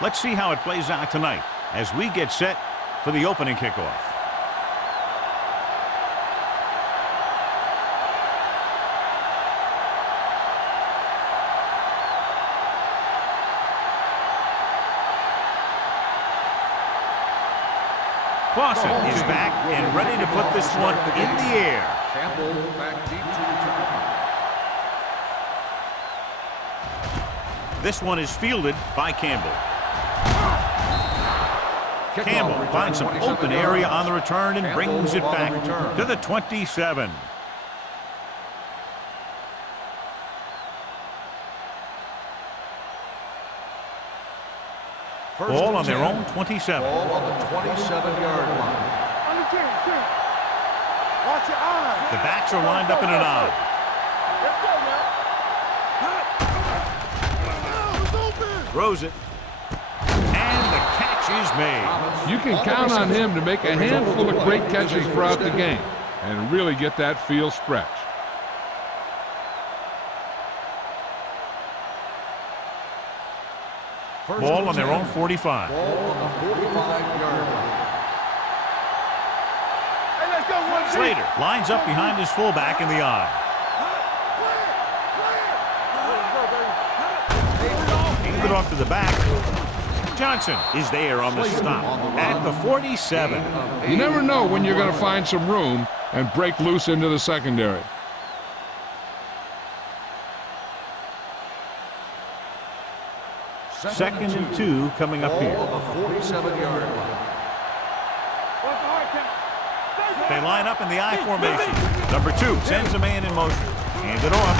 Let's see how it plays out tonight as we get set for the opening kickoff. Clausen is back and ready to put this one in the air. Campbell back deep to return. This one is fielded by Campbell. Campbell finds some open area on the return and brings it back to the 27. Ball on their own 27. Ball on the 27-yard line. Watch your eyes. The backs are lined up in an I. Let's go now. Throws it. And the catch is made. You can count on him to make a handful of great catches throughout the game and really get that field stretch. Ball on their own 45. Ball on the 45-yard line. Hey, let's go. Slater lines up behind his fullback in the I. Hand it off to the back. Johnson is there on the stop at the 47. You never know when you're going to find some room and break loose into the secondary. Second and 2 coming up here. Ball on the 47-yard line. They line up in the I formation. Number 2 sends a man in motion. Hand it off.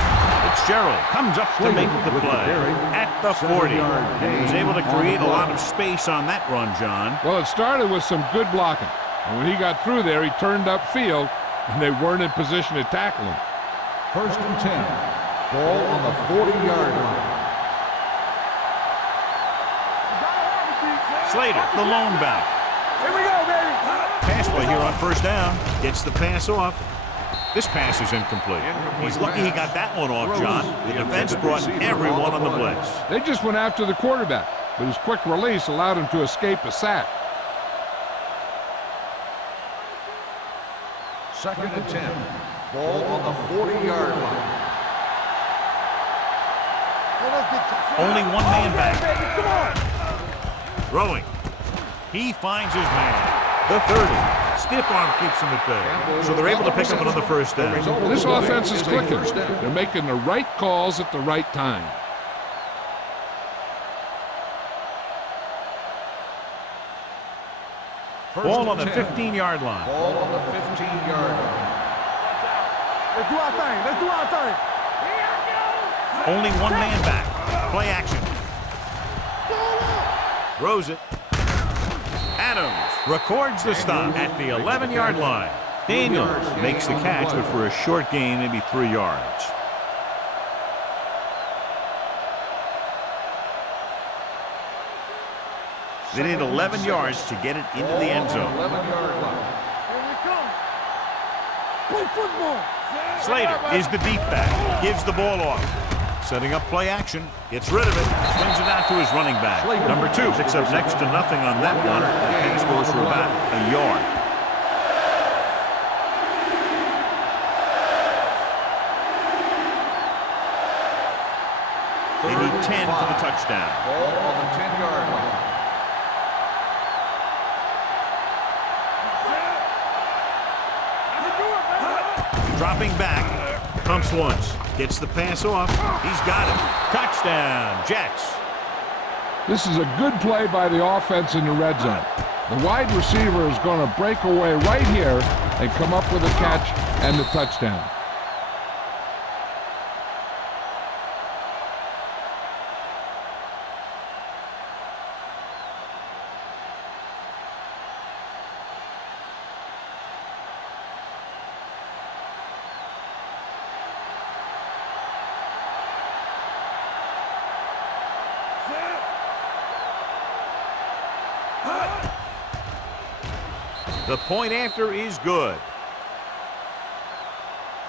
Fitzgerald comes up to make the play at the 40. And he was able to create a lot of space on that run, John. Well, it started with some good blocking. And when he got through there, he turned upfield, and they weren't in position to tackle him. First and 10. Ball on the 40-yard line. Slater, the lone back. Here we go, baby. Pass play here on first down. Gets the pass off. This pass is incomplete. He's lucky he got that one off, John. The defense brought everyone on the blitz. They just went after the quarterback, but his quick release allowed him to escape a sack. Second and 10. Ball on the 40-yard line. Only one man back. Come on. Throwing. He finds his man. The 30. Stiff arm keeps him at bay. So they're able to pick up another first down. This offense is clicking. They're making the right calls at the right time. Ball on the 15-yard line. Ball on the 15-yard line. Let's do our thing. Let's do our thing. Only one man back. Play action. Throws it. Adams records the stop at the 11-yard line. Daniels makes the catch, but for a short gain, maybe 3 yards. They need 11 yards to get it into the end zone. 11-yard line. Here we come. Play football. Slater is the deep back. Gives the ball off. Setting up play action. Gets rid of it. Swings it out to his running back. Number 2 picks up next to nothing on that one. The pass goes for about a yard. They need 10 for the touchdown. Ball on the 10-yard line. Dropping back. Pumps once. Gets the pass off. He's got it. Touchdown, Jets. This is a good play by the offense in the red zone. The wide receiver is going to break away right here and come up with a catch and the touchdown. The point after is good.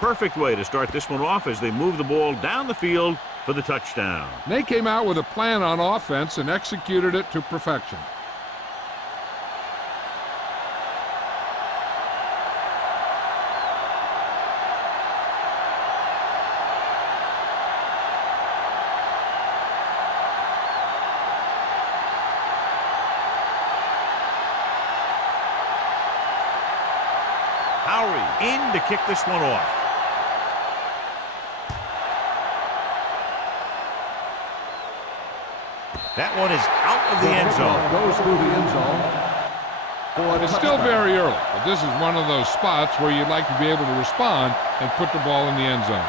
Perfect way to start this one off as they move the ball down the field for the touchdown. They came out with a plan on offense and executed it to perfection. In to kick this one off. That one is out of the end zone. Goes through the end zone. It's still very early, but this is one of those spots where you'd like to be able to respond and put the ball in the end zone.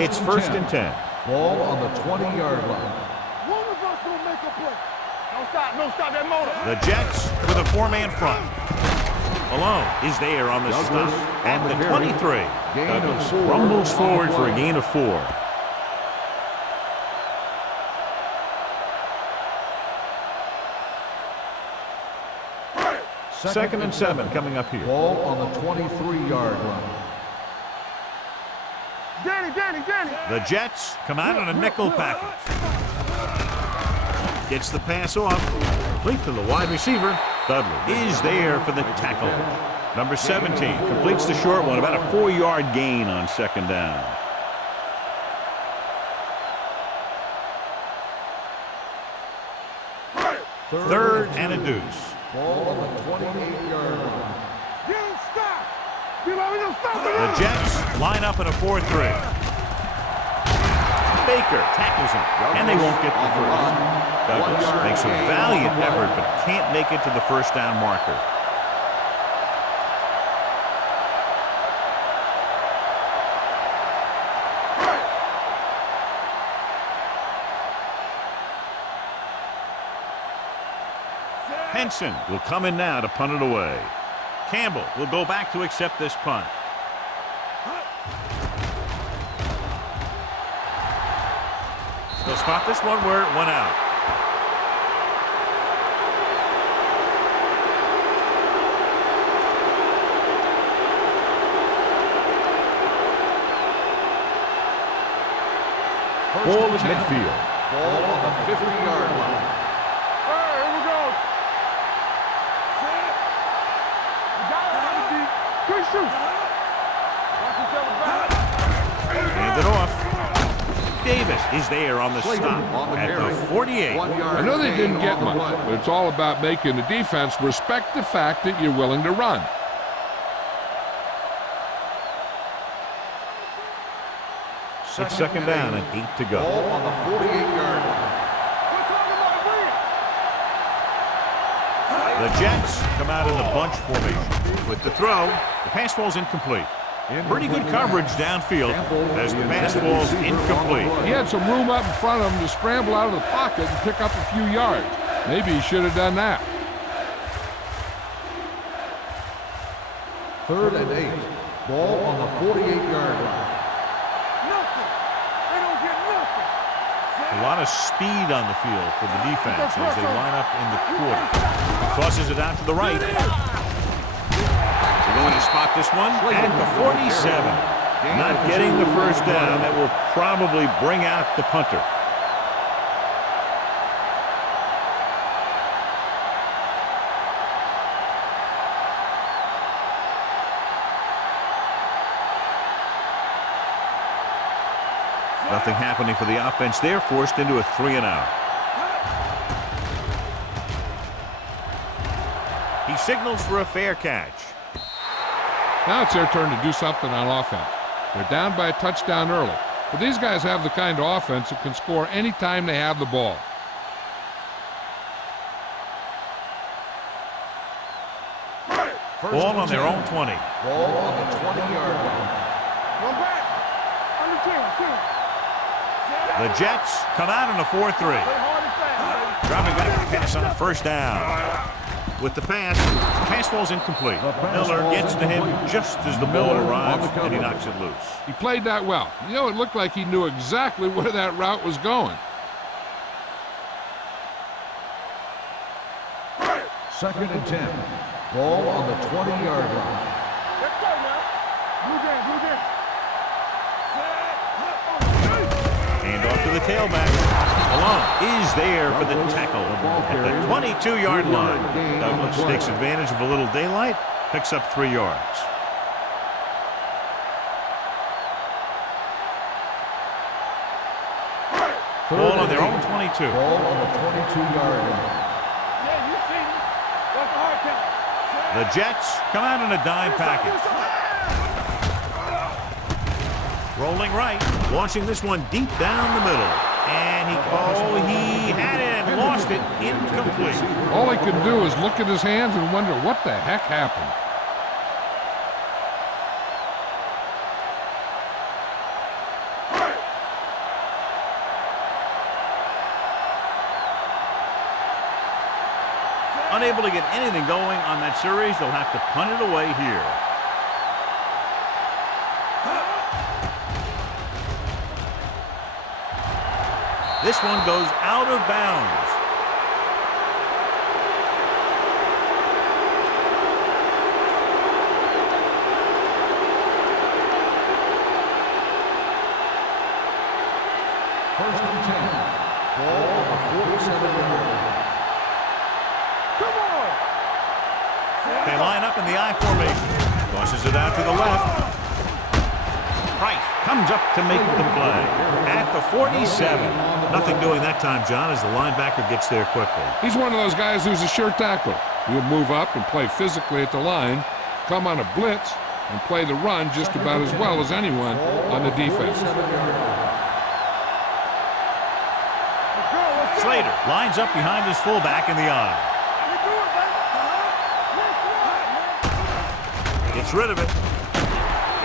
It's first and 10. Ball on the 20-yard line. One of us will make a play. Don't stop that motor. The Jets with a four-man front. Malone is there on the Douglas stop at on the the carry. 23. Gain of Douglas 4 rumbles on the forward for a play. gain of 4. Second and 7 coming up here. Ball on the 23-yard line. Danny. The Jets come out on a nickel package. Gets the pass off. Complete to the wide receiver. Dudley is there for the tackle. Number 17 completes the short one. About a 4-yard gain on second down. Third and a deuce. Ball on the 28-yard line. Stop. We don't stop the The Jets line up in a 4-3. Baker tackles him, and they won't get the first. Douglas makes a valiant effort, but can't make it to the first down marker. Henson will come in now to punt it away. Campbell will go back to accept this punt. They'll spot this one where it went out. Ball at midfield. Ball on the 50-yard line. Here we go. You got it, good shoot. Watch each other back. Hand it off. Davis is there on the stop at the 48. I know they didn't get much, but it's all about making the defense respect the fact that you're willing to run. It's second down and 8 to go. Ball on the 48-yard line. The Jets come out in the bunch formation. With the throw, the pass falls incomplete. Pretty good coverage downfield as the pass falls incomplete. He had some room up in front of him to scramble out of the pocket and pick up a few yards. Maybe he should have done that. Third and 8. Ball on the 48-yard line. A lot of speed on the field for the defense as they line up in the quarter. Tosses it out to the right. They're going to spot this one at the 47. Not getting the first down. That will probably bring out the punter. Nothing happening for the offense there, forced into a 3-and-out. He signals for a fair catch. Now it's their turn to do something on offense. They're down by a touchdown early, but these guys have the kind of offense that can score anytime they have the ball. Ball on their own 20. Ball on the 20-yard line. One back. Under 10. The Jets come out in a 4-3. Dropping back to pass on first down. With the pass falls incomplete. Miller gets to him just as the ball arrives, and he knocks it loose. He played that well. You know, it looked like he knew exactly where that route was going. Second and 10. Ball on the 20-yard line. Let's go now. Blue game, blue game. Hand off to the tailback. Malone is there for the tackle at the 22-yard line. Douglas takes advantage of a little daylight, picks up 3 yards. Ball on their own 22. Ball on the 22-yard line. Yeah, you see me. That's a hard count. The Jets come out in a dime package. Rolling right, launching this one deep down the middle. And he had it and lost it, incomplete. All he could do is look at his hands and wonder what the heck happened. Unable to get anything going on that series, they'll have to punt it away here. This one goes out of bounds. First and 10. Ball on the 47-yard line. Come on. They line up in the I formation. Tosses it out to the left. Price comes up to make the play at the 47. Nothing doing that time, John, as the linebacker gets there quickly. He's one of those guys who's a sure tackler. He'll move up and play physically at the line, come on a blitz, and play the run just about as well as anyone on the defense. Slater lines up behind his fullback in the I. Gets rid of it.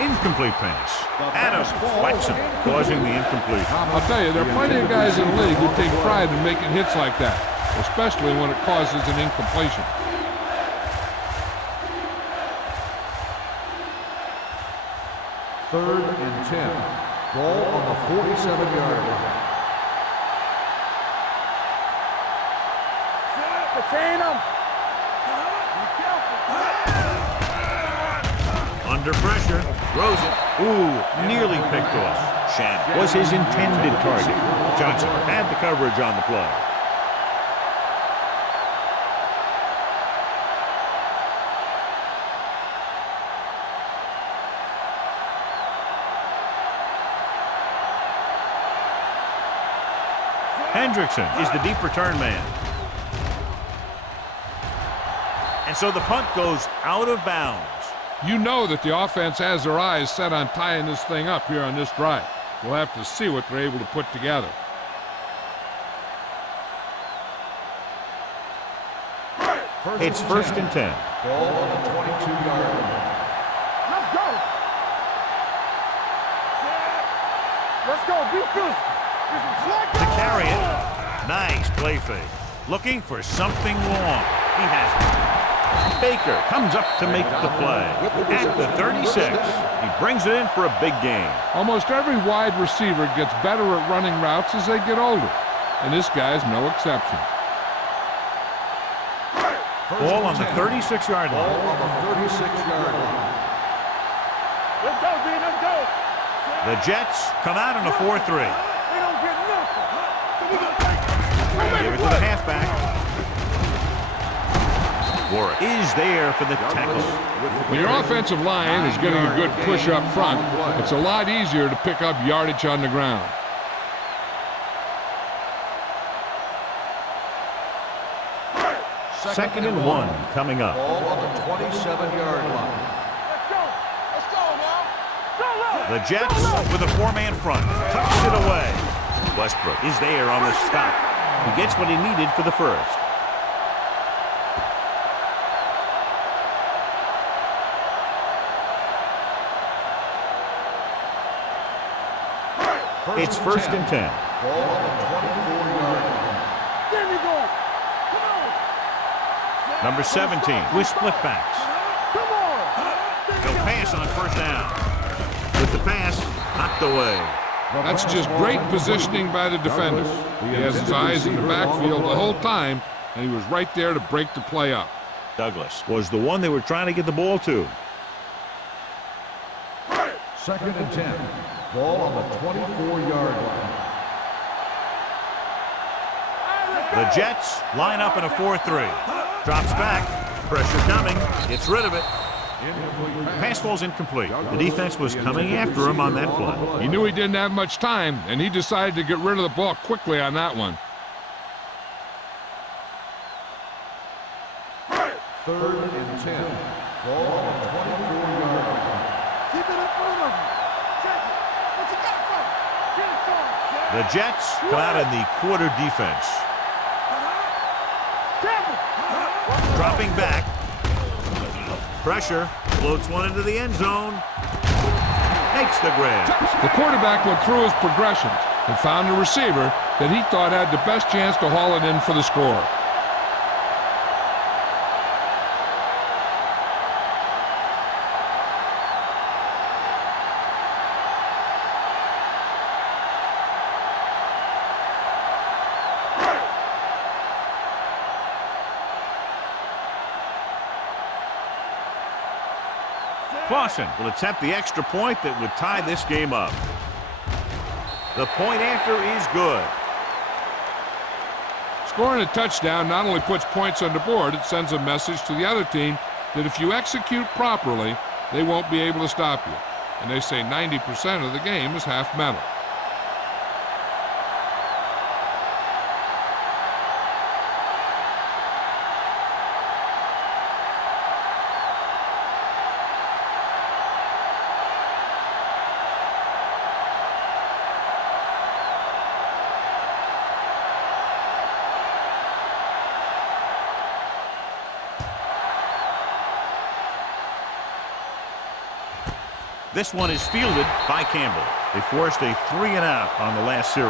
Incomplete pass. Adams whacks him, causing the incompletion. I'll tell you, there are plenty of guys in the league who take pride in making hits like that, especially when it causes an incompletion. Third and 10. Ball on the 47-yard line. Detain him. Under pressure, throws it. Ooh, nearly picked off. Shannon was his intended target. Johnson had the coverage on the play. Hendrickson is the deep return man. And so the punt goes out of bounds. You know that the offense has their eyes set on tying this thing up here on this drive. We'll have to see what they're able to put together. It's first and 10. Ball on the 22-yard line. Let's go. Let's go. Be good. To carry it. Nice play fake. Looking for something long. He has it. Baker comes up to make the play at the 36. He brings it in for a big gain. Almost every wide receiver gets better at running routes as they get older, and this guy's no exception. Ball on the 36-yard Ball line. on the 36-yard line. Let's go, B. Let's go. The Jets come out in a 4-3. We don't get nothing. Give it to the halfback. Warwick is there for the tackle. When your offensive line is getting a good push up front, it's a lot easier to pick up yardage on the ground. Second and 1 coming up. Ball on the 27-yard line. Let's go. Let's go now. Go, The Jets with a 4-man front. Tucks it away. Westbrook is there on the stop. He gets what he needed for the first. It's first and 10. Ball on the 24-yard line. There we go. Come on. Number 17 with split backs. Come on. He'll pass on first down. With the pass, knocked away. That's just great positioning by the defender. He has his eyes in the backfield the whole time, and he was right there to break the play up. Douglas was the one they were trying to get the ball to. 2nd and 10. Ball on the 24-yard line. The Jets line up in a 4-3. Drops back. Pressure coming. Gets rid of it. Pass falls incomplete. The defense was coming after him on that play. He knew he didn't have much time, and he decided to get rid of the ball quickly on that one. 3rd and 10. Ball on the 24-yard line. Keep it in front of him. Check it. What you got from him? Get it from him. The Jets come out in the quarter defense. Dropping back. Pressure. Floats one into the end zone. Makes the grab. The quarterback went through his progressions and found a receiver that he thought had the best chance to haul it in for the score. Clausen will attempt the extra point that would tie this game up. The point after is good. Scoring a touchdown not only puts points on the board, it sends a message to the other team that if you execute properly, they won't be able to stop you. And they say 90% of the game is half mental. This one is fielded by Campbell. They forced a 3-and-out on the last series.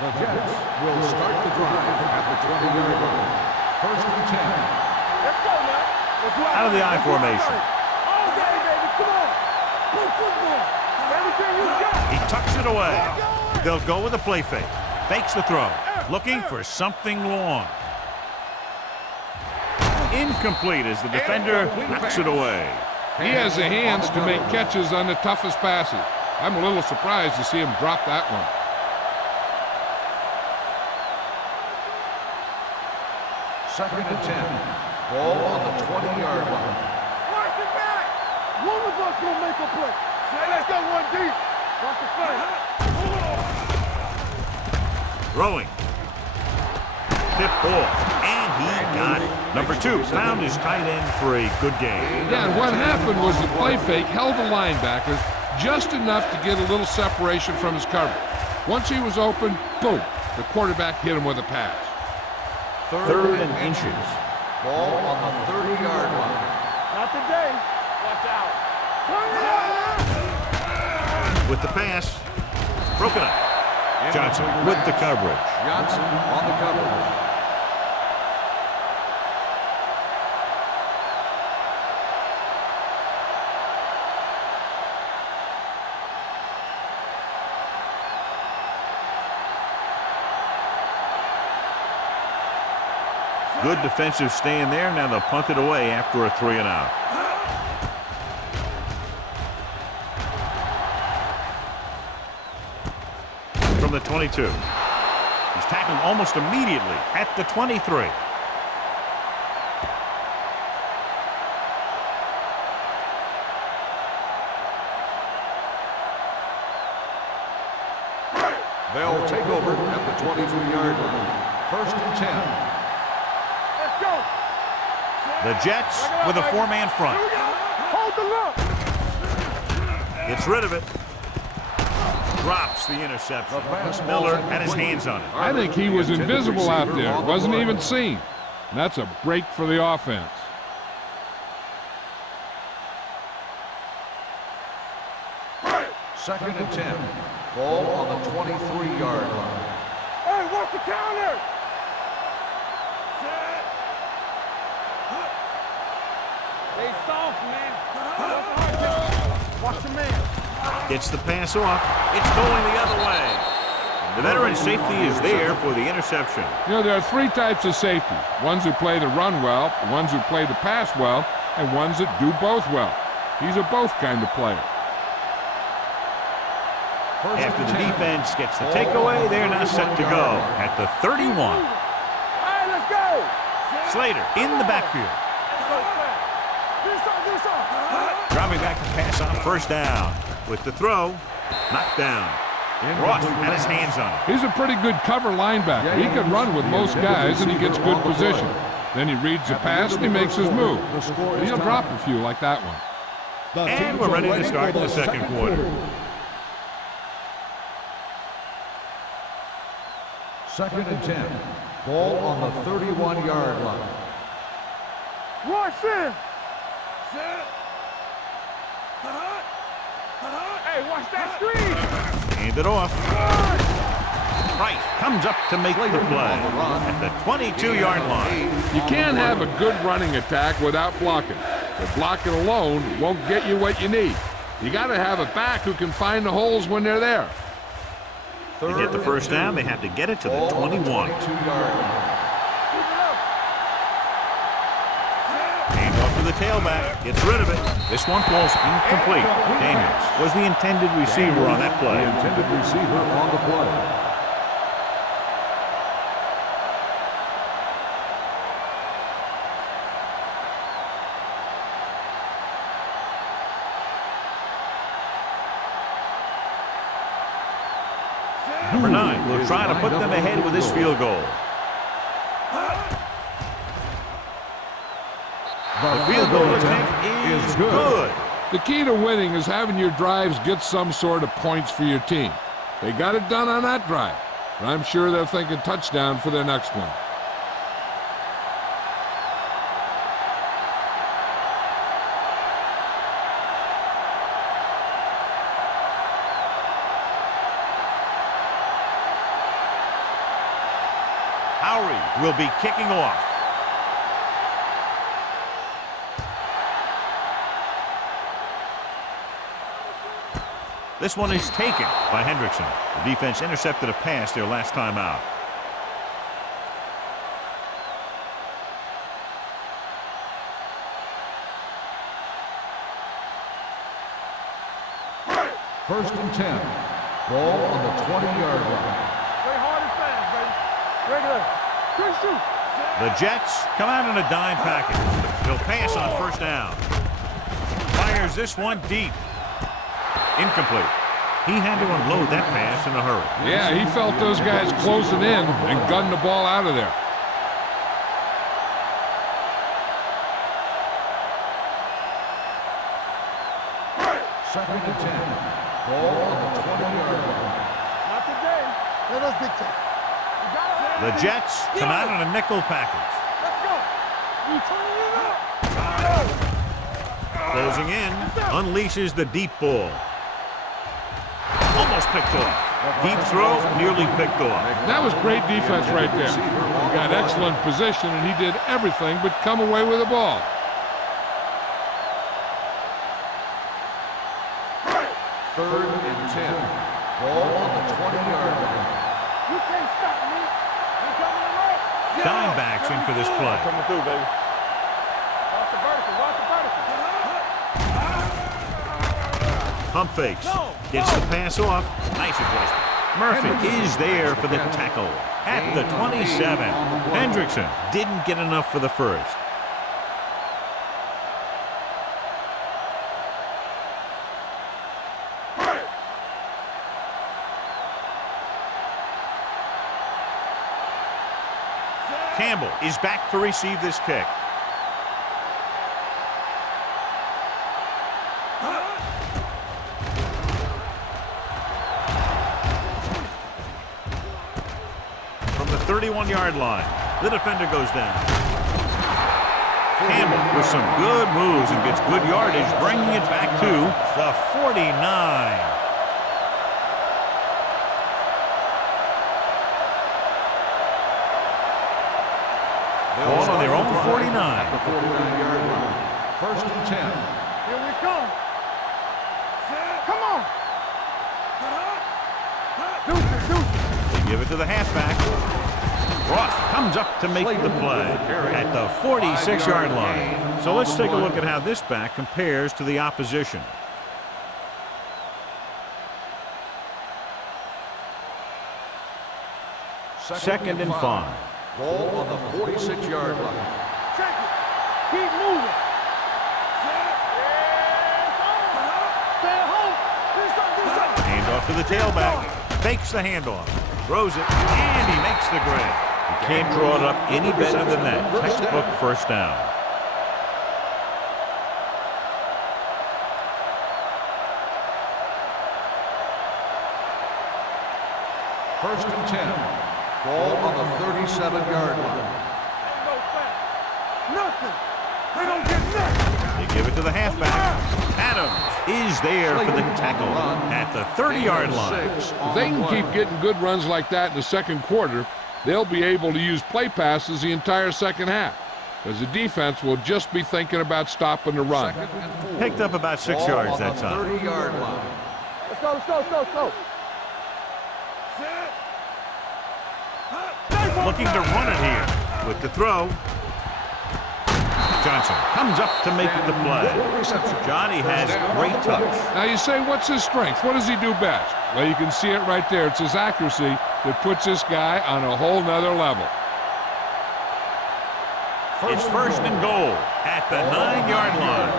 The Jets will start the drive at the 20-yard line. 1st and 10. Let's go now. Let's ride. Out of the I formation. All day, baby. Come on. Play football. Everything you got. He tucks it away. They'll go with a play fake. Fakes the throw. Looking for something long. Incomplete as the defender knocks it away. He has the hands to make catches on the toughest passes. I'm a little surprised to see him drop that one. 2nd and 10. Ball on the 20-yard line. Watch the back. One of us gonna make a play. Say, let's go one deep. Watch the play. Throwing. Tip ball. And he got it. Number 2 found his tight end for a good game. Yeah, and what happened was the play fake held the linebacker just enough to get a little separation from his coverage. Once he was open, boom, the quarterback hit him with a pass. 3rd and inches. Ball on the 30-yard line. Not today. Watch out. Turn it up. With the pass. Broken up. Johnson with the coverage. Johnson on the coverage. Good defensive stand there. Now they'll punt it away after a 3-and-out. From the 22. He's tackled almost immediately at the 23. They'll take over at the 23-yard line. 1st and 10. Let's go. The Jets with a 4-man front. Hold the look. Gets rid of it. Drops the interception. Miller had his hands on it. I think he was invisible out there. Wasn't even seen. And that's a break for the offense. Second and 10. Ball on the 23-yard line. Hey, watch the counter. Stay soft, man. Watch the man. Gets the pass off. It's going the other way. The veteran safety is there for the interception. You know, there are three types of safety. Ones who play to run well, ones who play to pass well, and ones that do both well. He's a both kind of player. After the defense gets the takeaway, they're now set to go at the 31. All right, let's go. Slater in the backfield. Dropping back to pass on first down. With the throw, knocked down. Ross had his hands on it. He's a pretty good cover linebacker. He can run with most guys, and he gets good position. Then he reads the pass, and he makes his move. He'll drop a few like that one. And we're ready to start the second quarter. Second and 10. Ball on the 31-yard line. Royce in. Hey, watch that screen. Hand it off. Price comes up to make the play at the 22-yard line. You can't have a good running attack without blocking. But blocking alone won't get you what you need. You got to have a back who can find the holes when they're there. To get the first down, they have to get it to the 21. Hand off to the tailback. Gets rid of it. This one falls incomplete. Daniels was the intended receiver on that play. The intended receiver on the play. Number 9 will try to put them ahead with this field goal. The field goal attempt is good. The key to winning is having your drives get some sort of points for your team. They got it done on that drive, but I'm sure they're thinking touchdown for their next one. Howery will be kicking off. This one is taken by Hendrickson. The defense intercepted a pass their last time out. First and 10. Ball on the 20-yard line. Play hard and fast, baby. Regular. Quick shoot. The Jets come out in a dime package. They'll pass on first down. Fires this one deep. Incomplete. He had to unload that pass in a hurry. Yeah, he felt those guys closing in and gunned the ball out of there. Second and 10. Ball on the 20-yard line. Not today. Let us dictate. The Jets come out in a nickel package. Let's go. You turn it up. Closing in, unleashes the deep ball. Almost picked off. Deep throw, nearly picked off. That was great defense right there. He got excellent position, and he did everything but come away with the ball. Third and 10. Ball on the 20-yard line. You can't stop me. I'm coming to right. Dimebacks in for this play. Coming through, baby. Watch the vertical. Watch the vertical. Pump fakes. Gets the pass off. Nice adjustment. Murphy is there for the tackle at the 27. Hendrickson didn't get enough for the first. Campbell is back to receive this kick. From the 31-yard line, the defender goes down. Campbell with some good moves and gets good yardage, bringing it back to the 49. Ball on their own 49. The 49-yard line. First and 10. Here we come. Come on. Deuces, deuces. They give it to the halfback. Ross comes up to make the play at the 46-yard line. So let's take a look at how this back compares to the opposition. Second and 5. Ball on the 46-yard line. Check it. Keep moving. Stay home. Do something. Hand off to the tailback. Fakes the handoff. Throws it. And he makes the grab. You can't draw it up any better than that. Textbook first down. First and 10. Ball on the 37-yard line. Nothing. They don't get nothing. They give it to the halfback. Adams is there for the tackle at the 30-yard line. If they can keep getting good runs like that in the second quarter, they'll be able to use play passes the entire second half, because the defense will just be thinking about stopping the run. Picked up about 6 yards that time. 30-yard line. Let's go, let's go, let's go, let's go. Looking to run it here with the throw. Johnson comes up to make the play. Johnny has great touch. Now you say, what's his strength? What does he do best? Well, you can see it right there. It's his accuracy that puts this guy on a whole nother level. It's first and goal at the 9-yard line.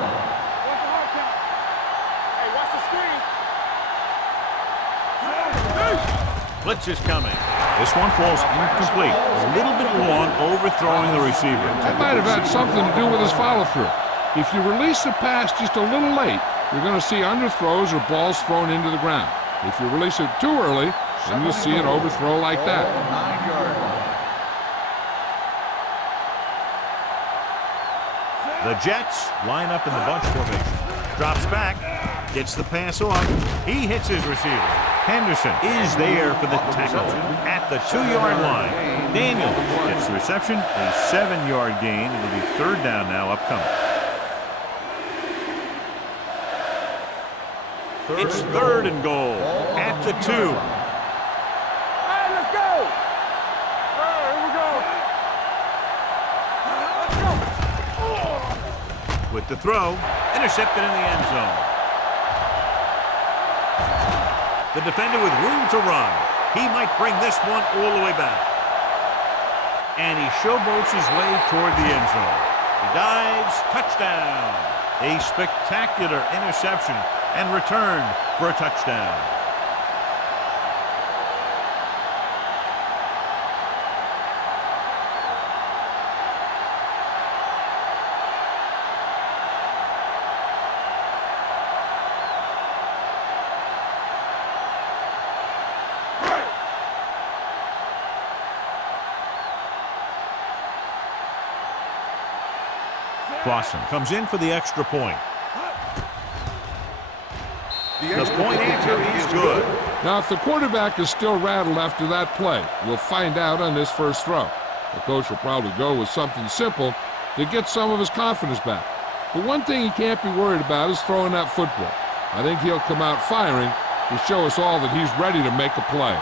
Hey, watch the screen. Blitz is coming. This one falls incomplete. A little bit long, overthrowing the receiver. That might have had something to do with his follow-through. If you release the pass just a little late, you're going to see underthrows or balls thrown into the ground. If you release it too early, then you'll see an overthrow like that. 9-yard line. The Jets line up in the bunch formation. Drops back, gets the pass off. He hits his receiver. Henderson is there for the tackle at the 2-yard line. Daniels gets the reception, a 7-yard gain. It'll be third down now upcoming. It's third and goal at the 2. All right, let's go. All right, here we go. With the throw, intercepted in the end zone. The defender with room to run. He might bring this one all the way back. And he showboats his way toward the end zone. He dives, touchdown. A spectacular interception and return for a touchdown. Clausen comes in for the extra point. The point answer is good. Now, if the quarterback is still rattled after that play, we'll find out on this first throw. The coach will probably go with something simple to get some of his confidence back. But one thing he can't be worried about is throwing that football. I think he'll come out firing to show us all that he's ready to make a play.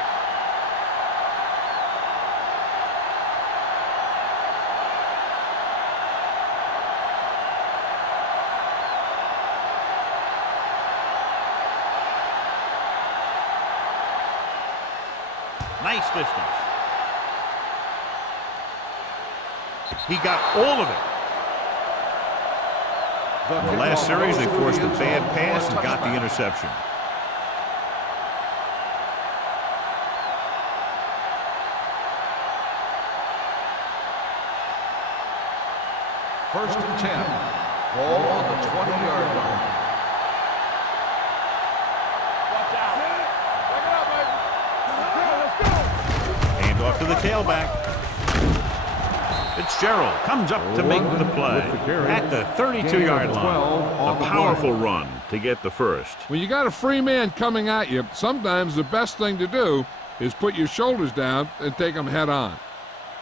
Nice distance. He got all of it. In the last series, they forced a bad pass and got the interception. First and 10. Ball on the 20-yard line. Watch out. Back it up, baby. Let's go. Hand off to the tailback. Fitzgerald comes up to make the play at the 32-yard line. A powerful run to get the first. When you got a free man coming at you, sometimes the best thing to do is put your shoulders down and take them head on.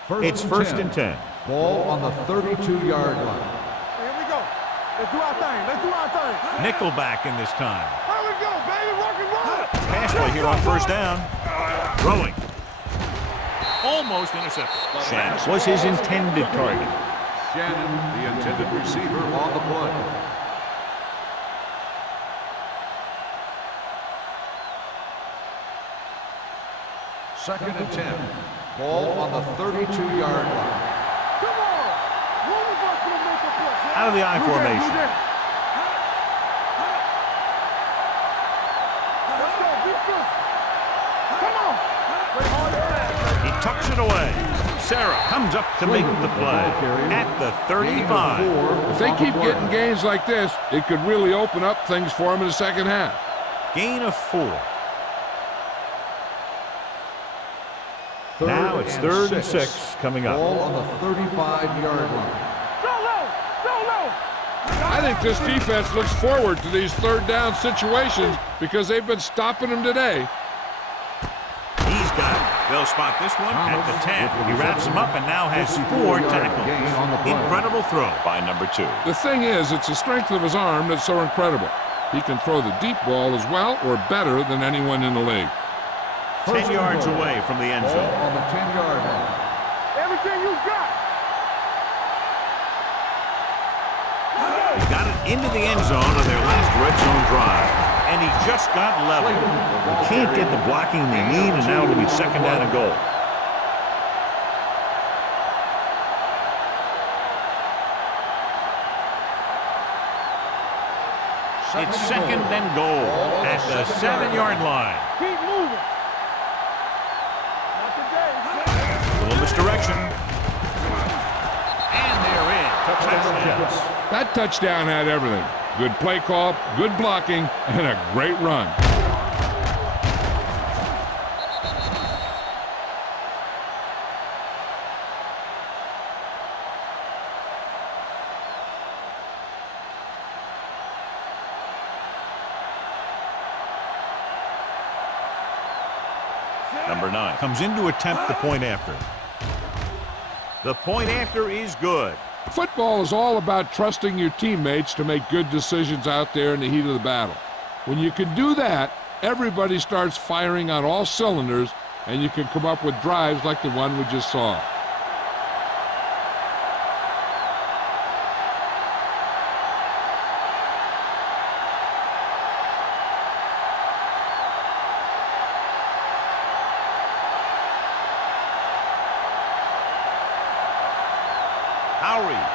It's first and 10. Ball on the 32-yard line. Here we go. Let's do our thing. Let's do our thing. Nickelback in this time. Here we go, baby. Rock and roll. Pass play here on first down. Throwing. Almost intercepted. Shannon was his intended target. Shannon, the intended receiver on the play. Second and 10. Ball on the 32-yard line. Come on. One of us will make a play. Out of the I formation. Let's go. Be good. Come on. Play hard and fast. He tucks it away. Sarah comes up to make the play at the 35. If they keep getting gains like this, it could really open up things for them in the second half. Gain of 4. Now it's third and 6 coming up. Ball on the 35-yard line. Solo. Solo. I think this defense looks forward to these third down situations because they've been stopping them today. He's got it. They'll spot this one at the 10. He wraps him up and now has 4 tackles. Incredible throw by number 2. The thing is, it's the strength of his arm that's so incredible. He can throw the deep ball as well or better than anyone in the league. 10 yards away from the end zone. Ball on the 10-yard line. Everything you got. He got it into the end zone on their last red zone drive. And he just got level. They can't get the blocking they need, and now it'll be second down and goal. It's second and goal at the 7-yard line. Keep moving. Not today. Little misdirection. And they're in. Touchdown. That touchdown had everything. Good play call, good blocking, and a great run. Number 9 comes in to attempt the point after. The point after is good. Football is all about trusting your teammates to make good decisions out there in the heat of the battle. When you can do that, everybody starts firing on all cylinders, and you can come up with drives like the one we just saw.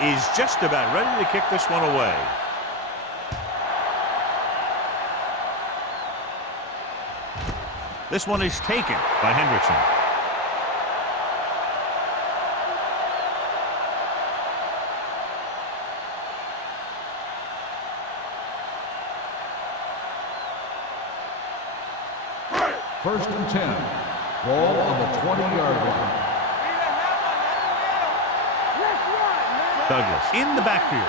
Is just about ready to kick this one away. This one is taken by Hendrickson. First and 10. Ball on the 20-yard line. Douglas in the backfield.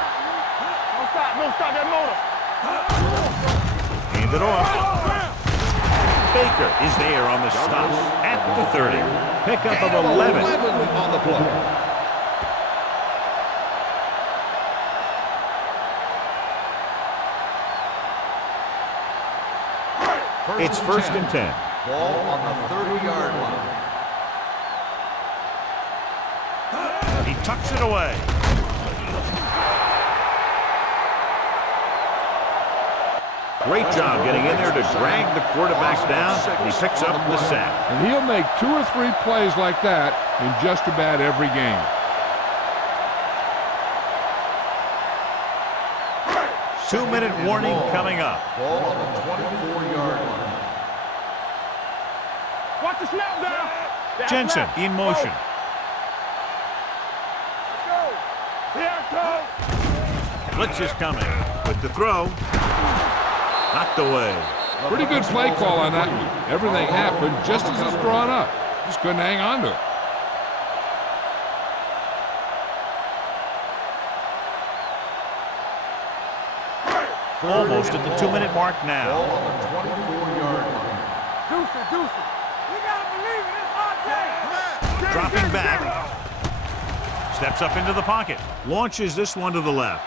Don't stop that motor. Hand it off. Baker is there on the stop at the 30. Pickup of 11 on the play. It's first and 10. Ball on the 30-yard line. He tucks it away. Great job getting in there to drag the quarterback down, and he picks up the sack. And he'll make 2 or 3 plays like that in just about every game. Two-minute warning coming up. Ball on the 24-yard line. Watch the snap down. Jensen in motion. Let's go. Here I come. Blitz is coming with the throw. Knocked away. Pretty good play call on that one. Everything happened just as it's drawn up. Just couldn't hang on to it. Almost at the 2-minute mark Ball now. on the 24-yard line. Deuce it. We gotta believe it. It's our day. Dropping back. Steps up into the pocket. Launches this one to the left.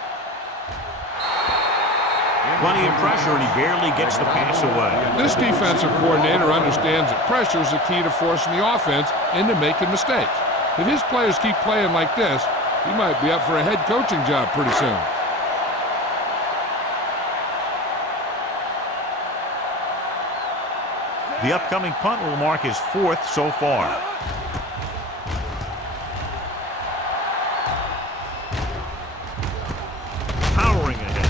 Plenty of pressure, and he barely gets the pass away. This defensive coordinator understands that pressure is the key to forcing the offense into making mistakes. If his players keep playing like this, he might be up for a head coaching job pretty soon. The upcoming punt will mark his 4th so far. Powering ahead.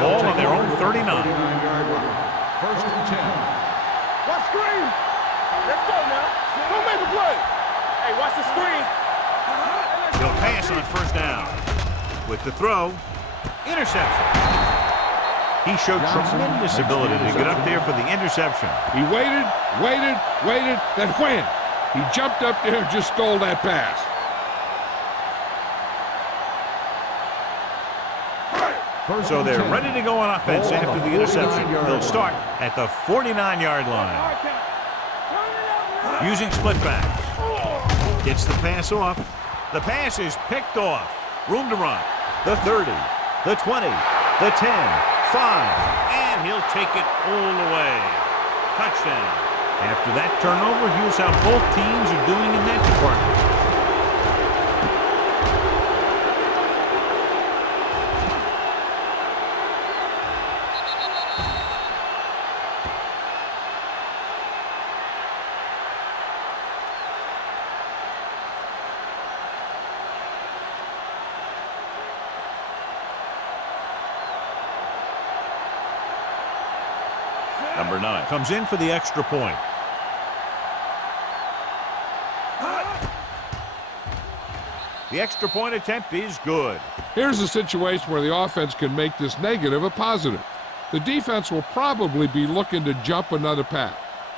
Ball on their own 39. 1st and 10. Watch screen. Let's go now. Don't make a play. Hey, watch the screen. He'll pass on 1st down. With the throw, interception. He showed tremendous ability to get up there for the interception. He waited, then wham! He jumped up there and just stole that pass. So they're ready to go on offense after the interception. They'll start at the 49-yard line. Using split backs. Gets the pass off. The pass is picked off. Room to run. The 30, the 20, the 10, 5, and he'll take it all the way. Touchdown. After that turnover, here's how both teams are doing in that department. Number 9 comes in for the extra point. The extra point attempt is good. Here's a situation where the offense can make this negative a positive. The defense will probably be looking to jump another pack,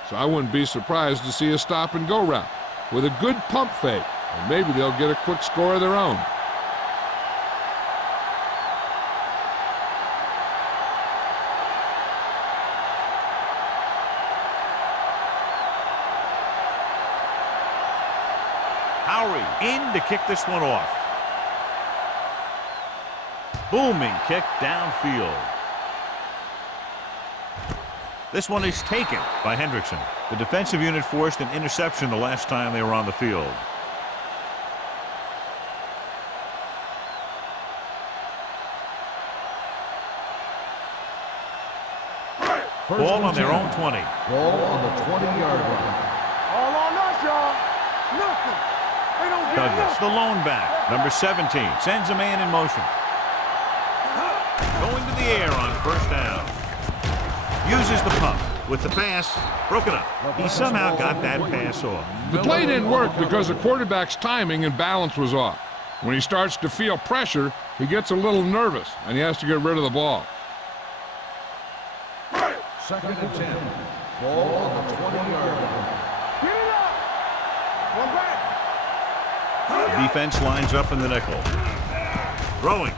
so I wouldn't be surprised to see a stop-and-go route with a good pump fake, and maybe they'll get a quick score of their own. In to kick this one off. Booming kick downfield. This one is taken by Hendrickson. The defensive unit forced an interception the last time they were on the field. Ball on their own 20. Ball on the 20-yard line. All on us, y'all. Nothing. They don't get Douglas, nothing. the lone back, number 17, sends a man in motion. Going to the air on 1st down. Uses the pump. With the pass, broken up. He somehow got that pass off. The play didn't work because the quarterback's timing and balance was off. When he starts to feel pressure, he gets a little nervous, and he has to get rid of the ball. 2nd and 10. Ball on the 20-yard line. Get it up. One back. The defense lines up in the nickel. Throwing.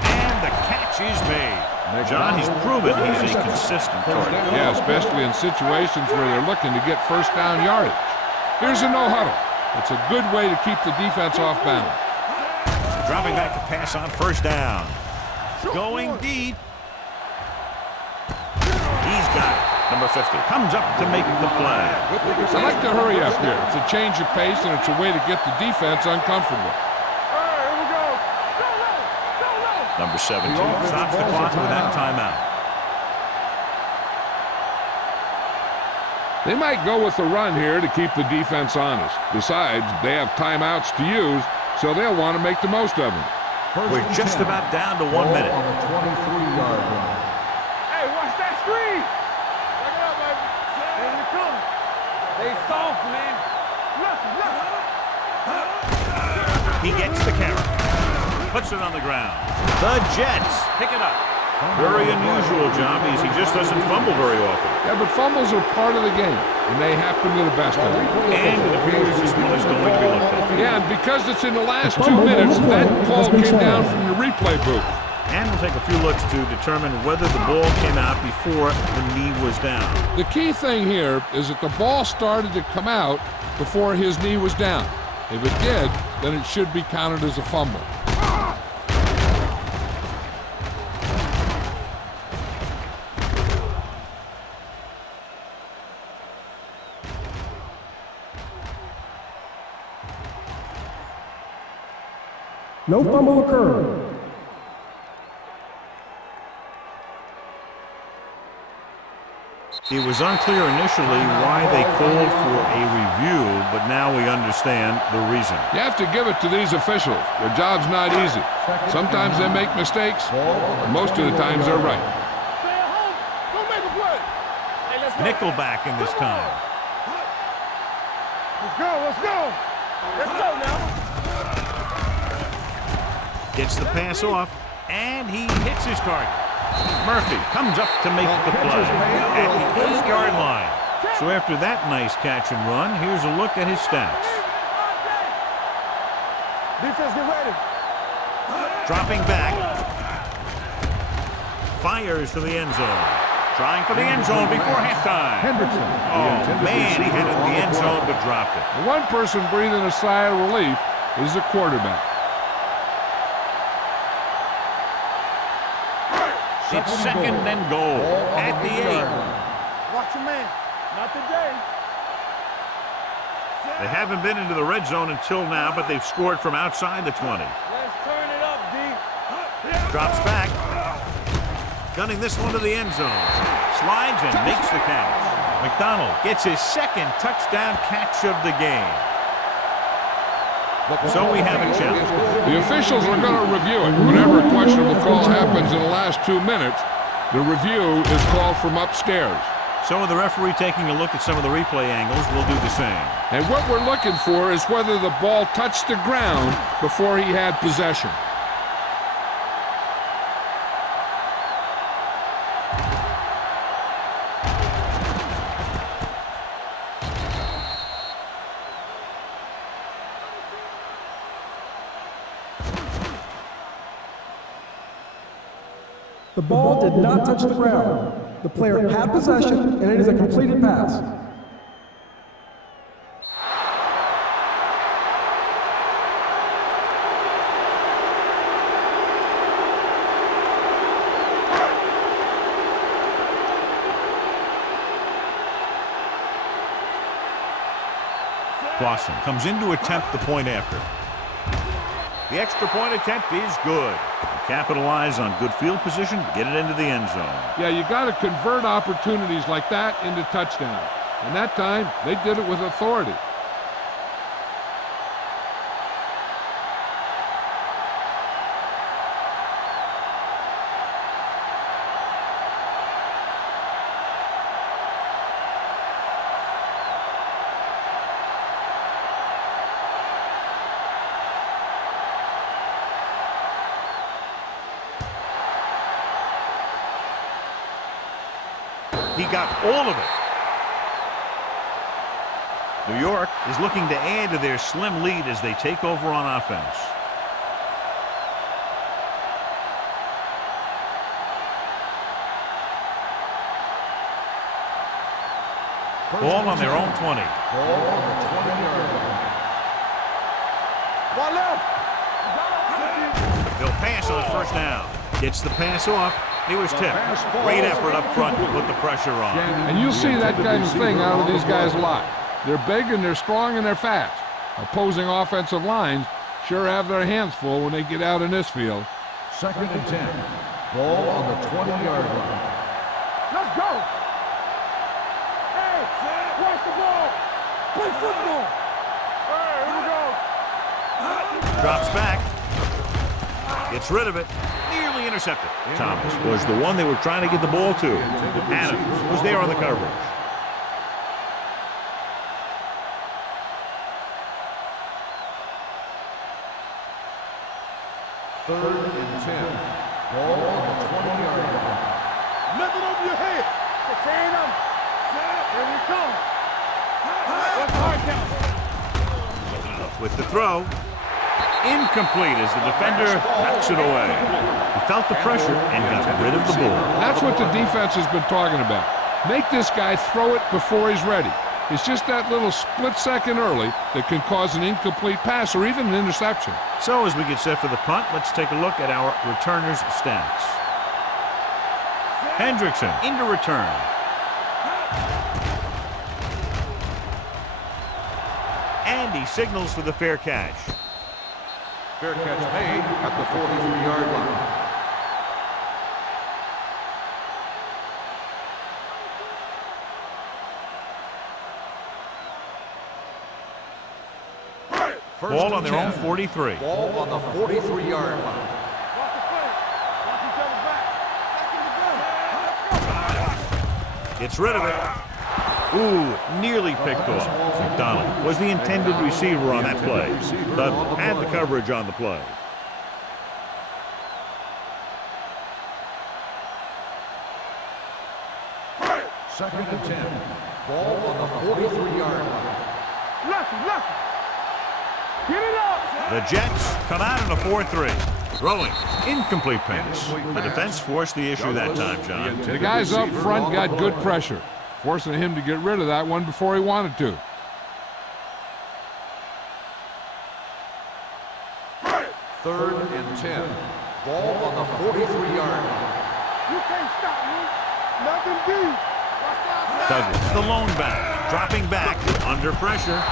And the catch is made. John, he's proven he's a consistent target. Yeah, especially in situations where they're looking to get 1st down yardage. Here's a no-huddle. It's a good way to keep the defense off balance. Dropping back to pass on 1st down. Going deep. He's got it. Number 50 comes up to make the play. I like to hurry up here. It's a change of pace, and it's a way to get the defense uncomfortable. All right, here we go. Go low. Go low. Number 17 stops the clock with that timeout. They might go with the run here to keep the defense honest. Besides, they have timeouts to use, so they'll want to make the most of them. We're just about down to 1 minute. On the 23-yard line. Hey, watch that screen. Look it up, baby. Here we come. They soft, man. Look. He gets the carry. Puts it on the ground. The Jets pick it up. Very unusual, John, because he just doesn't fumble very often. Yeah, but fumbles are part of the game, and they happen to the best of them. And it appears this one is going to be looked at. Yeah, and because it's in the last 2 minutes, that call came down from the replay booth. And we'll take a few looks to determine whether the ball came out before the knee was down. The key thing here is that the ball started to come out before his knee was down. If it did, then it should be counted as a fumble. No fumble occurred. It was unclear initially why they called for a review, but now we understand the reason. You have to give it to these officials. Their job's not easy. Sometimes they make mistakes, but most of the times they're right. Stay at home. Go make a play. Hey, let's go. Nickelback in this time. Let's go. Let's go. Let's go now. Gets the pass off, and he hits his target. Murphy comes up to make the play at the 8-yard line. So after that nice catch and run, here's a look at his stats. Defense, get ready. Dropping back. Fires to the end zone. Trying for the end zone before halftime. Hendrickson. Oh, man, he had it in the end zone but dropped it. The one person breathing a sigh of relief is the quarterback. It's second and goal at the 8. Watch your man. Not today. They haven't been into the red zone until now, but they've scored from outside the 20. Let's turn it up, D. Drops back. Gunning this one to the end zone. Slides and makes the catch. McDonald gets his second touchdown catch of the game. So we have a challenge. The officials are going to review it. Whenever a questionable call happens in the last 2 minutes, the review is called from upstairs. So with the referee taking a look at some of the replay angles, we'll do the same. And what we're looking for is whether the ball touched the ground before he had possession. The ball did not touch the ground. The player had possession, and it is a completed pass. Clausen comes in to attempt the point after. The extra point attempt is good. Capitalize on good field position, get it into the end zone. Yeah, you got to convert opportunities like that into touchdowns. And that time, they did it with authority. He got all of it. New York is looking to add to their slim lead as they take over on offense. Ball on their own 20. Ball on the 20-yard line. One left. They'll pass on first down. Gets the pass off. He was tipped. Great effort up front to put the pressure on. And you'll see that kind of thing out of these guys a lot. They're big and they're strong and they're fast. Opposing offensive lines sure have their hands full when they get out in this field. Second and 10. Ball on the 20-yard line. Let's go. Hey, watch the ball. Play football. Hey, here we go. Drops back. Gets rid of it. Nearly intercepted. Thomas was the one they were trying to get the ball to. Adams was there on the coverage. Third and 10. Ball on the 20-yard line. Nothing over your head. Contain them. Here we come. What's the hard count? With the throw. Incomplete as the defender backs it away. He felt the pressure and got rid of the ball. That's what the defense has been talking about. Make this guy throw it before he's ready. It's just that little split second early that can cause an incomplete pass or even an interception. So as we get set for the punt, let's take a look at our returners' stats. Hendrickson into return. And he signals for the fair catch. Fair catch made at the 43-yard line. Ball on their own 43. Ball on the 43-yard line. Gets rid of it. Ooh, nearly picked off. McDonald was the intended receiver on that play. Dudley had the coverage on the play. Second and 10. Ball on the 43-yard line. Lucky. Get it up. The Jets come out in a 4-3. Throwing. Incomplete pass. The defense forced the issue that time, John. The guys up front got good pressure, forcing him to get rid of that one before he wanted to. Third and 10. Ball on the 43-yard line. You can't stop me. Nothing deep. Douglas, the lone back, dropping back under pressure.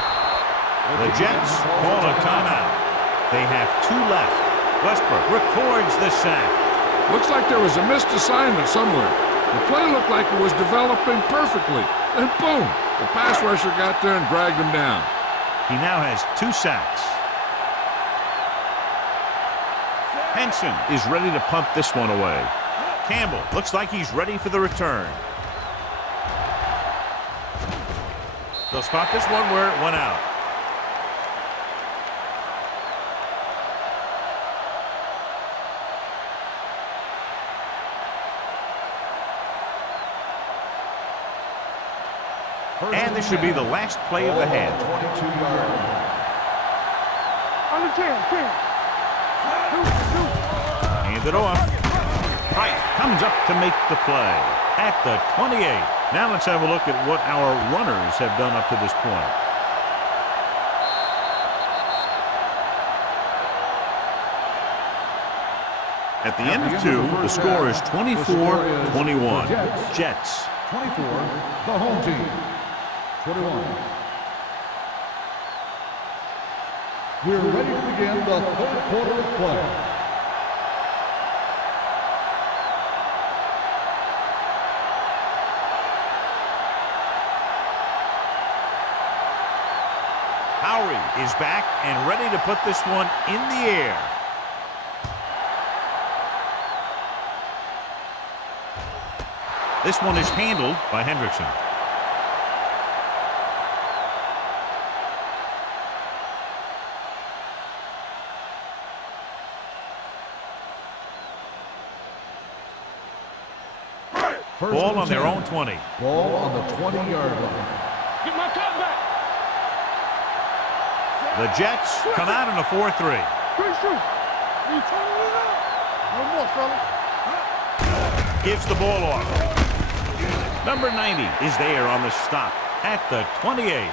The Jets call a timeout. They have 2 left. Westbrook records the sack. Looks like there was a missed assignment somewhere. The play looked like it was developing perfectly. And boom, the pass rusher got there and dragged him down. He now has 2 sacks. Henson is ready to punt this one away. Campbell looks like he's ready for the return. They'll spot this one where it went out. And this should be the last play of the half. 22-yard line. On the 10. Hand it off. Price comes up to make the play at the 28. Now let's have a look at what our runners have done up to this point. At the end of 2, the score is 24-21. Jets. 24, the home team. 21. We're ready to begin the third quarter of play. Howery is back and ready to put this one in the air. This one is handled by Hendrickson. Ball on their own 20. Ball on the 20-yard line. Get my top back. The Jets come out in a 4-3. Good shoot. You turning it up. One more, fella. Gives the ball off. Number 90 is there on the stop at the 28.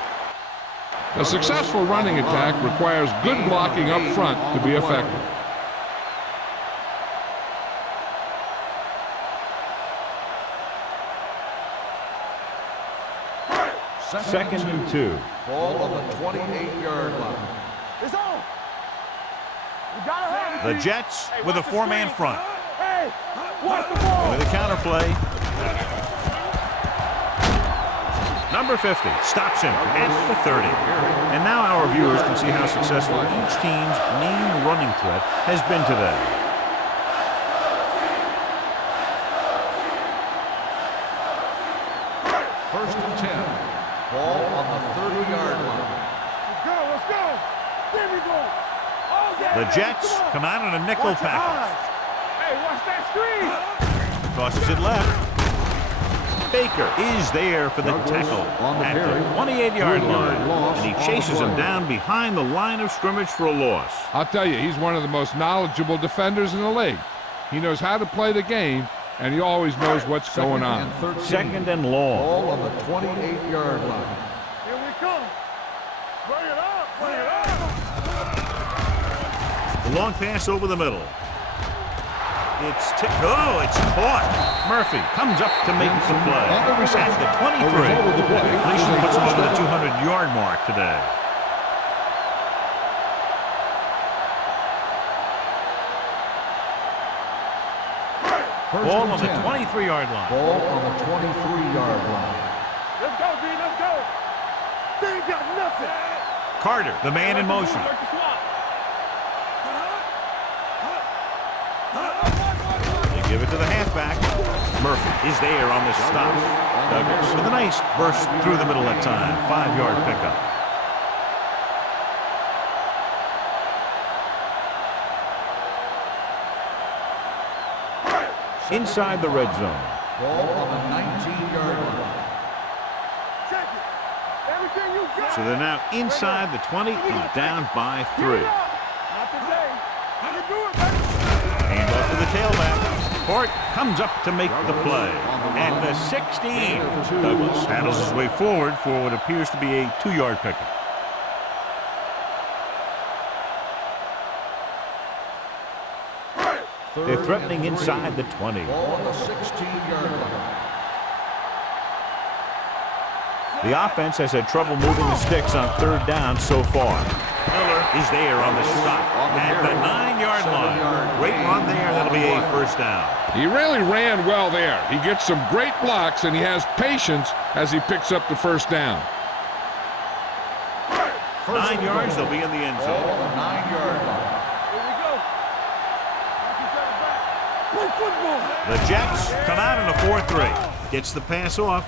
A successful running attack requires good blocking up front to be effective. Second and 2. Ball on the 28-yard line. It's on. You gotta have it. The Jets with a 4-man front. Hey, watch the ball. With a counterplay. Number 50 stops him at the 30. And now our viewers can see how successful each team's main running threat has been today. First and 10. Ball on the 30-yard line. Let's go. There we go. The Jets come out in a nickel package. Hey, watch that screen. Tosses it left. Baker is there for the tackle at the 28-yard line. And he chases him down behind the line of scrimmage for a loss. I'll tell you, he's one of the most knowledgeable defenders in the league. He knows how to play the game, and he always knows what's going on. Second and long. Ball on the 28-yard line. Here we come. Bring it up. Bring it up. The long pass over the middle. It's caught. Murphy comes up to make the play. At the 23. Completion puts him over the 200-yard mark today. Ball on the 23-yard line. Ball on the 23-yard line. Let's go, D. Let's go. They ain't got nothing. Carter, the man in motion. They give it to the halfback. Murphy is there on the stop. Douglas with a nice burst through the middle that time. 5-yard pickup. Inside the red zone. Ball on the 19-yard line. Check it. Everything you got. So they're now inside the 20 and down by 3. Not today. You can do it, baby. Hand off to the tailback. Court comes up to make the play. At the 16. Douglas paddles his way forward for what appears to be a 2-yard pickup. They're threatening inside the 20. Ball on the 16-yard line. The offense has had trouble moving the sticks on 3rd down so far. Miller is there on the stop at the 9-yard line. Great run there. That'll be a 1st down. He really ran well there. He gets some great blocks, and he has patience as he picks up the 1st down. 9 yards, they'll be in the end Ball zone. on the 9-yard line. Here we go. Play football. The Jets come out in a 4-3. Gets the pass off.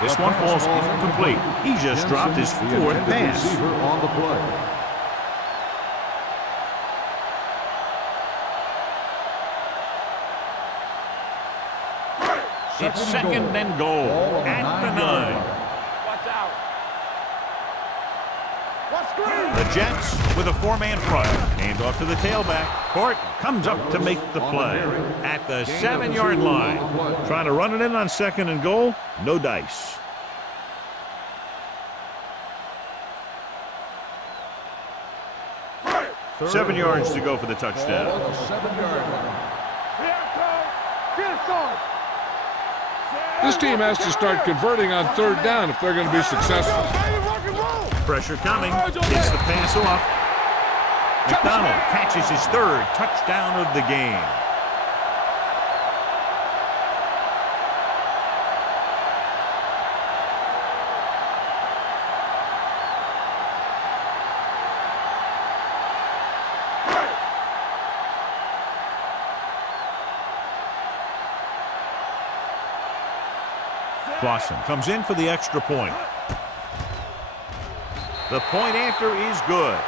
This one falls incomplete. He just dropped his 4th pass. Receiver on the play. It's 2nd and goal at the 9. Watch out. Watch screen. The Jets with a 4-man front. Hand off to the tailback. Court comes up to make the play at the 7-yard line. Trying to run it in on 2nd and goal. No dice. Third 7 and yards goal. to go for the Ball touchdown. on the 7-yard line. Here it comes. Get it started. This team has to start converting on 3rd down if they're going to be successful. Baby, rock and roll. Pressure coming. Gets the pass off. McDonald catches his 3rd touchdown of the game. Clausen comes in for the extra point. The point after is good.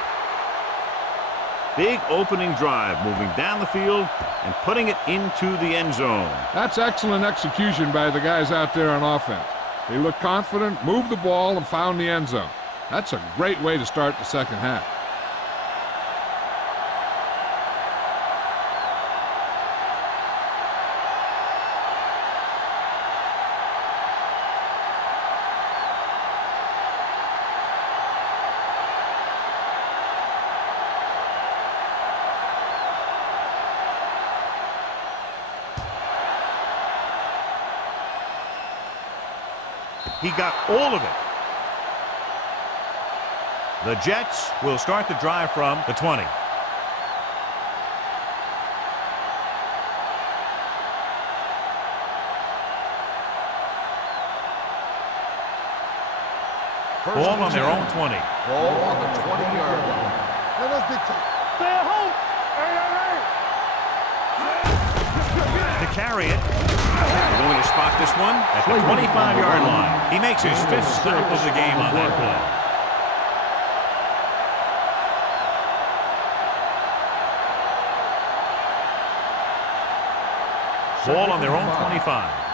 Big opening drive, moving down the field and putting it into the end zone. That's excellent execution by the guys out there on offense. They look confident, moved the ball, and found the end zone. That's a great way to start the 2nd half. He got all of it. The Jets will start the drive from the 20. Ball on their own 20. Ball on the 20-yard line. Let us dictate. Stay at home. Hey. To carry it. They're going to spot this one at the 25-yard line. He makes his 5th stop of the game on that play. Ball on their own 25.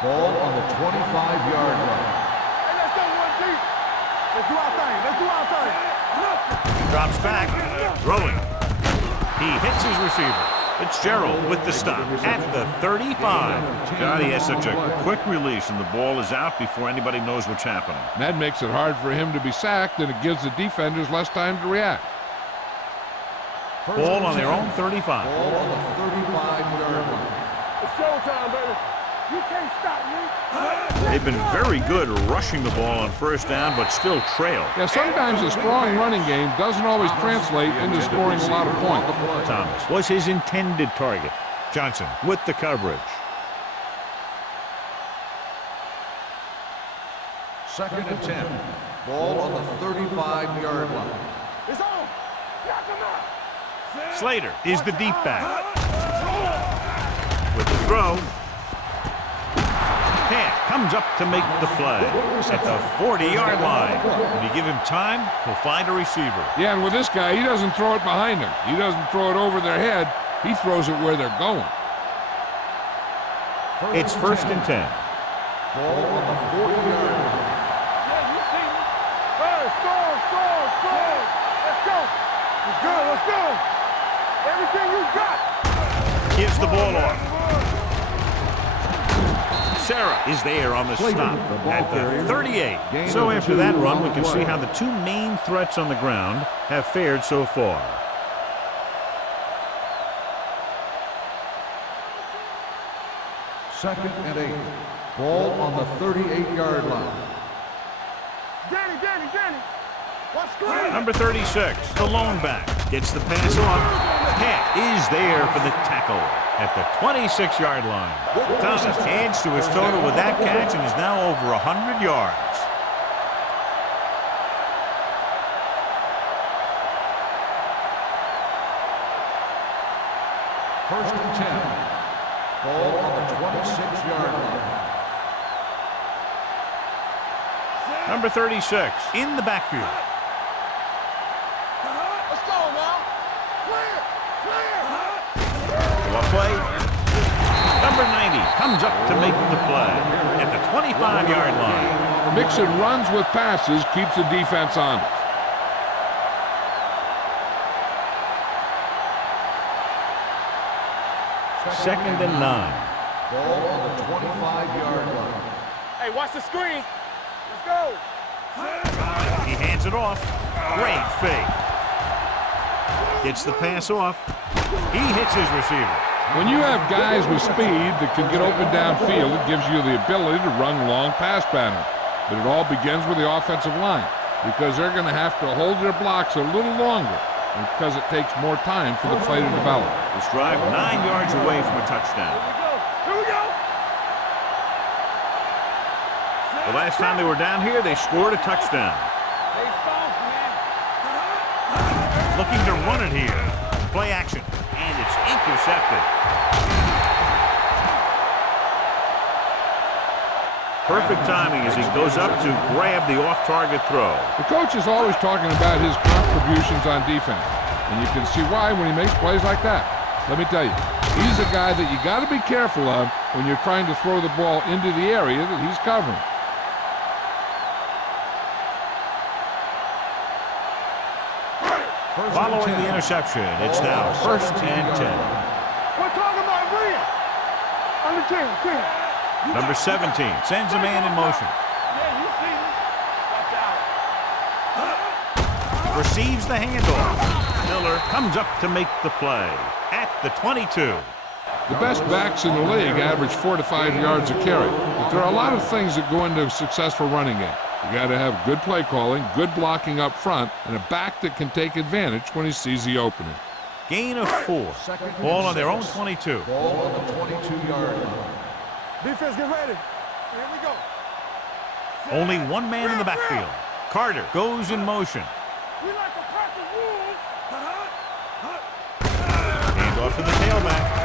Ball on the 25-yard line. Hey, let's go one deep. Let's do our thing. Let's do our thing. Drops back, throwing. He hits his receiver. Fitzgerald with the stop at the 35. God, he has such a quick release, and the ball is out before anybody knows what's happening. That makes it hard for him to be sacked, and it gives the defenders less time to react. Ball on their own 35. Ball on the 35-yard line. It's showtime, baby. You can't stop me. They've been very good rushing the ball on first down, but still trail. Yeah, sometimes a strong running game doesn't always translate into scoring a lot of points. Thomas was his intended target. Johnson with the coverage. Second and 10. Ball on the 35-yard line. It's on. Knock him out. Slater is the deep back. With the throw. Hand comes up to make the play at the 40-yard line. When you give him time, he'll find a receiver. Yeah, and with this guy, he doesn't throw it behind him. He doesn't throw it over their head. He throws it where they're going. It's first and 10. Ball on the 40-yard line. Yeah, you see me. Hey, score. Let's go. Let's go. Let's go. Everything you got. Gives the ball off. Sarah is there on the stop at the 38. So after that run, we can see how the two main threats on the ground have fared so far. Second and 8. Ball on the 38-yard line. Danny. What's screen? Number 36, the lone back, gets the pass off. Pat is there for the tackle at the 26-yard line. Thomas adds to his total with that catch and is now over 100 yards. First and 10. Ball on the 26-yard line. Number 36, in the backfield. Let's go now. Clear. What play? Number 90 comes up to make the play at the 25-yard line. Mixing runs with passes keeps the defense honest. Second and 9. Ball on the 25-yard line. Hey, watch the screen. Let's go. He hands it off. Great fake. Gets the pass off. He hits his receiver. When you have guys with speed that can get open downfield, it gives you the ability to run long pass patterns. But it all begins with the offensive line, because they're going to have to hold their blocks a little longer, and because it takes more time for the play to develop. This drive 9 yards away from a touchdown. Here we go. The last time they were down here, they scored a touchdown. Hey, soft, man. Looking to run it here. Play action, and it's intercepted. Perfect timing as he goes up to grab the off-target throw. The coach is always talking about his contributions on defense, and you can see why when he makes plays like that. Let me tell you, he's a guy that you got to be careful of when you're trying to throw the ball into the area that he's covering. Following the interception, it's now first and 10. We're talking about Rhea. On the 10. Number 17 sends a man in motion. Yeah, you see me. Watch out. Receives the handoff. Miller comes up to make the play at the 22. The best backs in the league average 4 to 5 yards a carry, but there are a lot of things that go into a successful running game. You got to have good play calling, good blocking up front, and a back that can take advantage when he sees the opening. Gain of 4. Ball on their own 22. Ball on the 22-yard line. Defense, get ready. Here we go. Only one man in the backfield. Carter goes in motion. We like to pack the rules. Hand off to the tailback.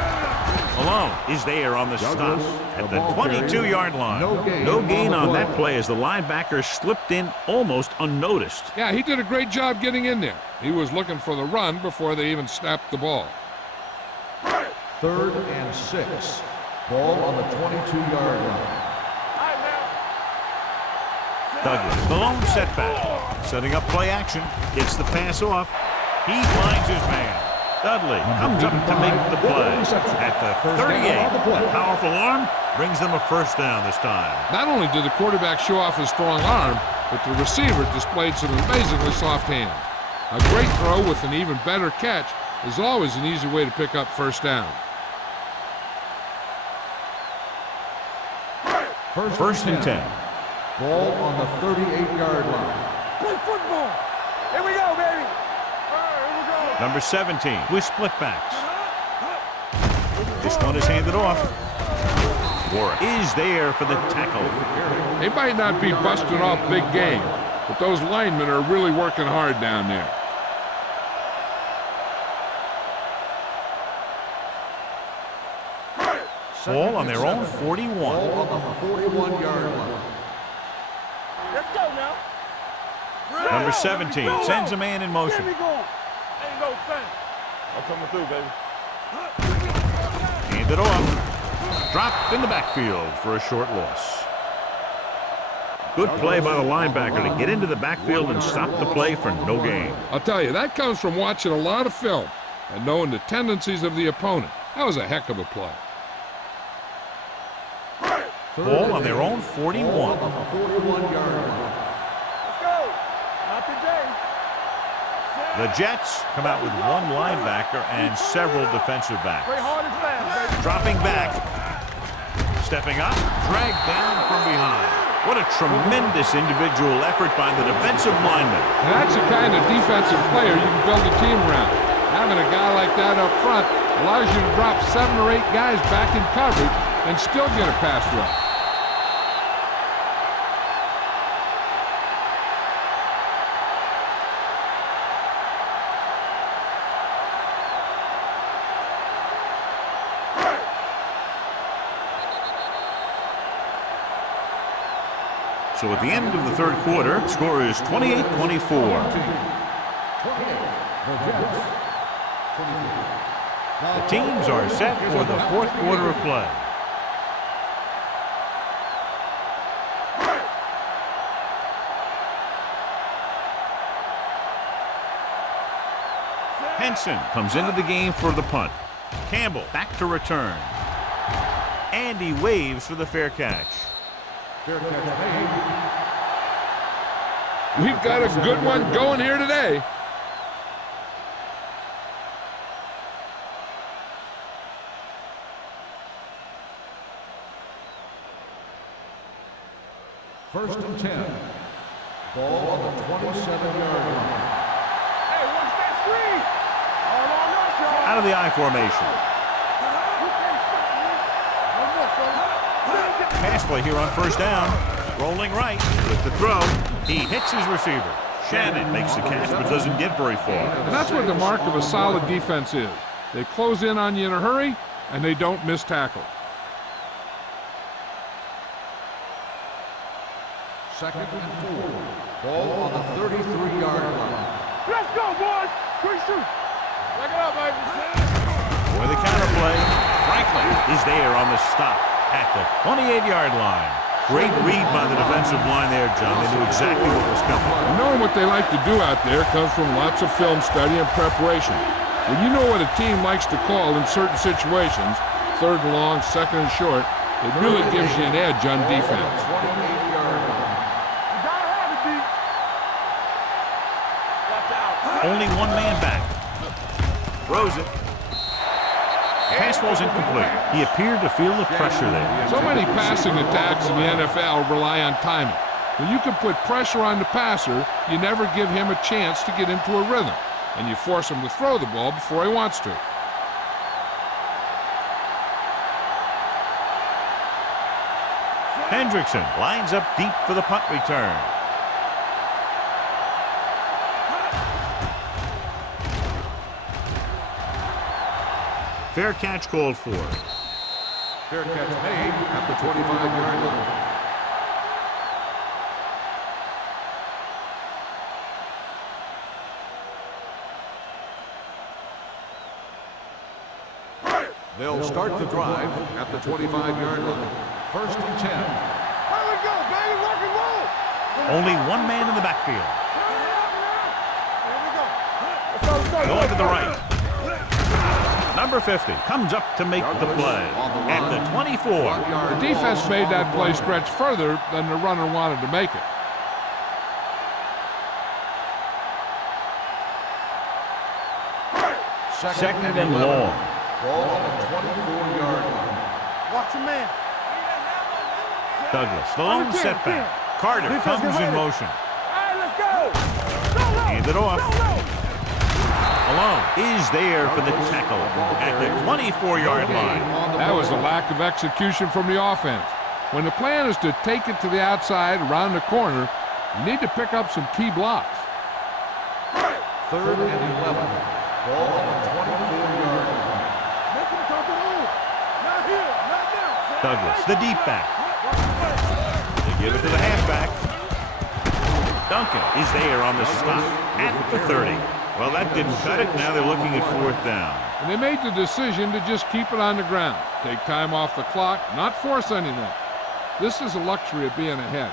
Malone is there on the stop at the 22-yard line. No gain on that play as the linebacker slipped in almost unnoticed. Yeah, he did a great job getting in there. He was looking for the run before they even snapped the ball. Third and 6. Ball on the 22-yard line. Douglas, the lone setback. Setting up play action. Gets the pass off. He finds his man. Dudley comes up to make the play. At the 38, a powerful arm brings them a first down this time. Not only did the quarterback show off his strong arm, but the receiver displayed some amazingly soft hands. A great throw with an even better catch is always an easy way to pick up first down. First and 10. Ball on the 38-yard line. Play football. Here we go, baby. All right, here we go. Number 17 with split backs. This one is handed off. Warwick is there for the tackle. They might not be busting off big game, but those linemen are really working hard down there. Ball on their own 41. Ball on the 41-yard line. Let's go now. Number 17 sends a man in motion. Get me going. Ain't no thing. I'm coming through, baby. Handed off. Dropped in the backfield for a short loss. Good play by the linebacker to get into the backfield and stop the play for no gain. I'll tell you, that comes from watching a lot of film and knowing the tendencies of the opponent. That was a heck of a play. Ball on their own 41. Ball on the 41-yard line. Let's go. Not today. The Jets come out with one linebacker and several defensive backs. Play hard and fast, baby. Dropping back. Stepping up. Dragged down from behind. What a tremendous individual effort by the defensive lineman. And that's the kind of defensive player you can build a team around. Having a guy like that up front allows you to drop 7 or 8 guys back in coverage and still get a pass rush. So at the end of the third quarter, score is 28-24. The teams are set for the fourth quarter of play. Henson comes into the game for the punt. Campbell back to return. And he waves for the fair catch. We've got a good one going here today. First and 10. Ball on the 27-yard line. Hey, watch that screen. All on us, y'all. Out of the I formation. You can't stop me. No more, fella. Pass play here on first down. Rolling right with the throw. He hits his receiver. Shannon makes the catch but doesn't get very far. And that's what the mark of a solid defense is. They close in on you in a hurry, and they don't miss tackle. Second and 4. Ball on the 33-yard line. Let's go, boys. Quick shoot. Check it out, baby. For the counterplay, Franklin is there on the stop at the 28-yard line. Great read by the defensive line there, John. They knew exactly what was coming. And knowing what they like to do out there comes from lots of film study and preparation. When you know what a team likes to call in certain situations, third and long, second and short, it really gives you an edge on defense. 28-yard line. You gotta have it, D. Watch out. Only one man back. Throws it. Pass ball's incomplete. He appeared to feel the pressure there. So many passing attacks in the NFL rely on timing. When you can put pressure on the passer, you never give him a chance to get into a rhythm, and you force him to throw the ball before he wants to. Hendrickson lines up deep for the punt return. Fair catch called for. Fair catch made at the 25-yard line. They'll start the drive at the 25-yard line. First and 10. Here we go, baby. Rock and roll. Only one man in the backfield. Here we go. Let's go. Going to the right. Number 50 comes up to make the play at the 24. The defense made that play stretch further than the runner wanted to make it. Second and long. Ball on the 24-yard line. Watch your man. Douglas, the lone setback. Carter comes in motion. All right, let's go. Go low. Hand it off. Go low. Malone is there for the tackle at the 24-yard line. That was a lack of execution from the offense. When the plan is to take it to the outside around the corner, you need to pick up some key blocks. Third and 11. Ball on the 24-yard line. Make him come to home. Not here. Not now. Douglas, the deep back. They give it to the halfback. Duncan is there on the stop at the 30. Well, that didn't cut it. Now they're looking at fourth down. And they made the decision to just keep it on the ground. Take time off the clock, not force anything. This is a luxury of being ahead.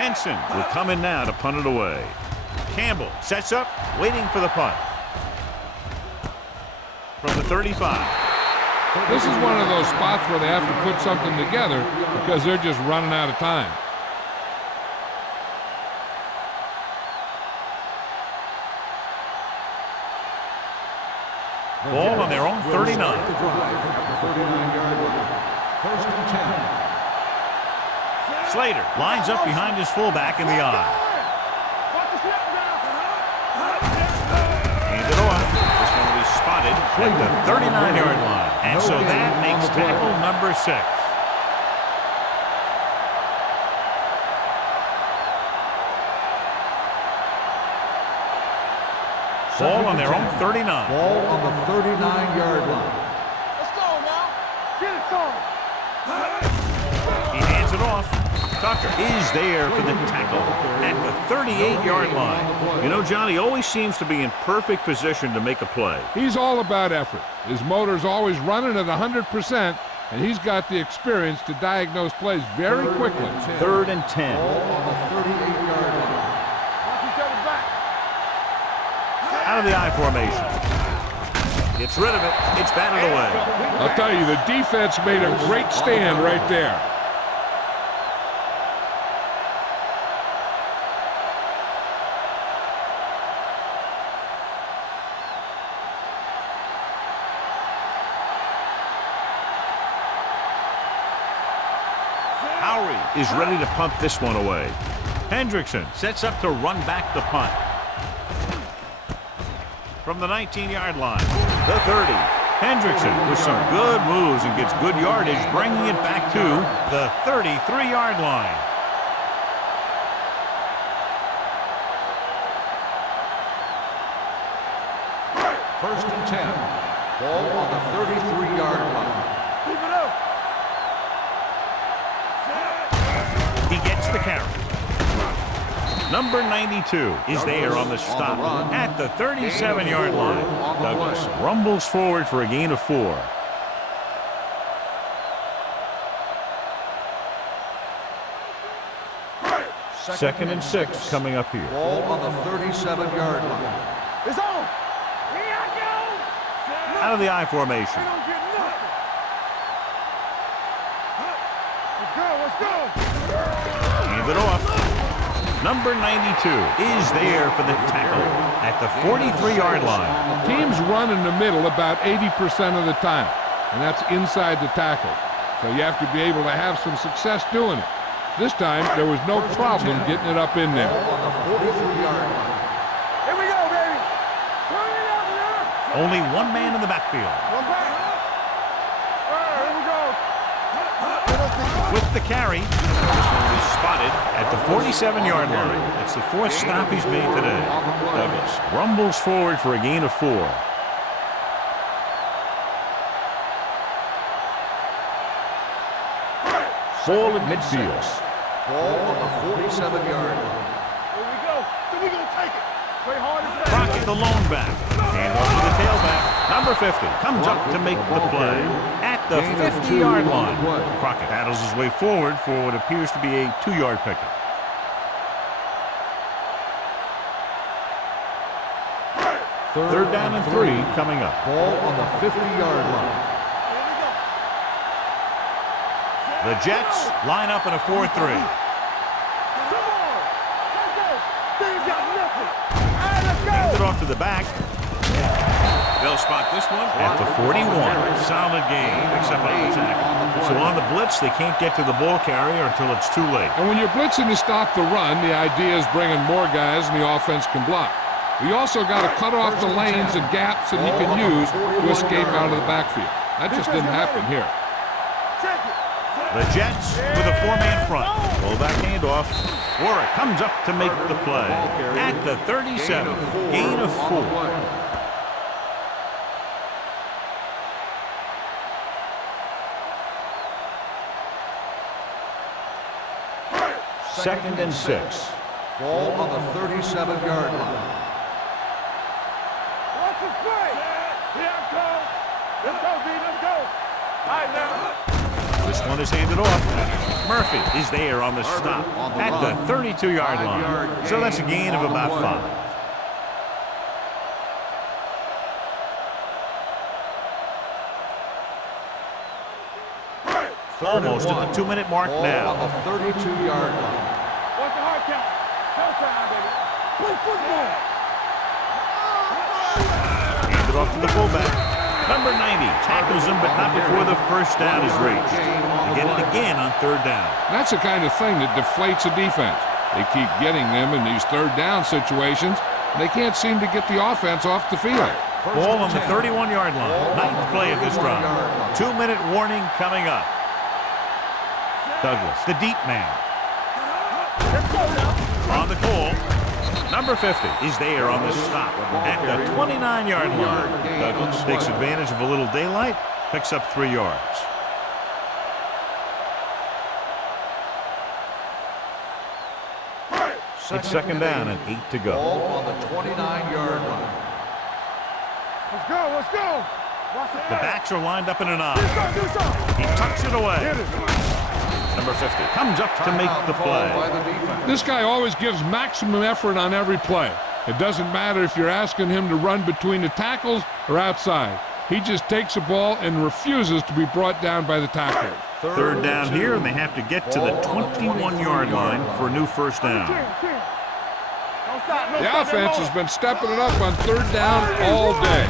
Henson will come in now to punt it away. Campbell sets up, waiting for the punt. From the 35. This is one of those spots where they have to put something together because they're just running out of time. Ball on their own 39. The drive at the 39-yard line. First and 10. Slater lines up behind his fullback in the eye. Hand it off. This one will be spotted at the 39-yard line. And so that makes tackle number 6. Ball on their own 39. Ball on the 39-yard line. Let's go now. Get it going. He hands it off. Tucker is there for the tackle at the 38-yard line. You know, Johnny always seems to be in perfect position to make a play. He's all about effort. His motor's always running at 100%, and he's got the experience to diagnose plays very quickly. Third and 10. Ball on the 38-yard line. Watch each other back. Out of the I formation. Gets rid of it. It's batted away. I'll tell you, the defense made a great stand right there. Howery is ready to punt this one away. Hendrickson sets up to run back the punt. From the 19-yard line, the 30. Hendrickson with some good moves and gets good yardage, bringing it back to the 33-yard line. First and 10. Ball on the 33-yard line. Keep it up. He gets the carry. Number 92 is there on the stop at the 37-yard line. Douglas rumbles forward for a gain of 4. Second and 6 coming up here. Ball on the 37-yard line. It's on. Here I go. Out of the I formation. We don't get nothing. Let's go. Hand it off. Number 92 is there for the tackle at the 43-yard line. Teams run in the middle about 80% of the time, and that's inside the tackle. So you have to be able to have some success doing it. This time, there was no problem getting it up in there. Ball on the 43-yard line. Here we go, baby. Turn it up now. Only one man in the backfield. One back. All right, here we go. With the carry, this one will be spotted at the 47-yard line. That's the 4th stop he's made today. Douglas rumbles forward for a gain of 4. Ball at midfield. Ball on the 47-yard line. Here we go. So we gonna Play hard and fast. Crockett, the lone back. Hand off to the tailback. Number 50 comes up to make the play at the 50-yard line. Crockett battles his way forward for what appears to be a 2-yard pickup. Third down and 3 coming up. Ball on the 50-yard line. The Jets line up in a 4-3. Come on. Let's go. They ain't got nothing. All right, let's go. Hand it off to the back. They'll spot this one at the 41. Solid game, except on the tackle. So on the blitz, they can't get to the ball carrier until it's too late. And when you're blitzing to stop the run, the idea is bringing more guys and the offense can block. We also got to cut off the lanes and gaps that he can use to escape out of the backfield. That just didn't happen here. The Jets with a 4-man front. Fullback handoff. Warwick comes up to make the play at the 37. Gain of 4. Second and 6. Ball on the 37-yard line. Watch the play. Here I come. Let's go, D. Let's go. All right, now. This one is handed off. Murphy is there on the stop at the 32-yard line. So that's a gain of about 5. Almost at the 2-minute mark now. On the 32-yard line. Watch the hard count. Showtime, baby. Play football. Handed off to the fullback. Number 90 tackles him, but not before the first down is reached. They get it again on 3rd down. That's the kind of thing that deflates a defense. They keep getting them in these 3rd down situations. They can't seem to get the offense off the field. Ball on the 31-yard line. 9th play of this drive. 2-minute warning coming up. Douglas, the deep man. On the call. Number 50 is there on the stop at the 29-yard line. Douglas takes advantage of a little daylight, picks up 3 yards. It's 2nd down and 8 to go. Ball on the 29-yard line. Let's go. Let's go. Watch The backs are lined up in an Do eye. something. Do something. He tucks it away. Get it. Number 50 comes up to make the play. This guy always gives maximum effort on every play. It doesn't matter if you're asking him to run between the tackles or outside. He just takes the ball and refuses to be brought down by the tackler. 3rd down here, and they have to get to the 21-yard line for a new 1st down. Don't stop. No The stop. offense has been stepping it up on 3rd down all day.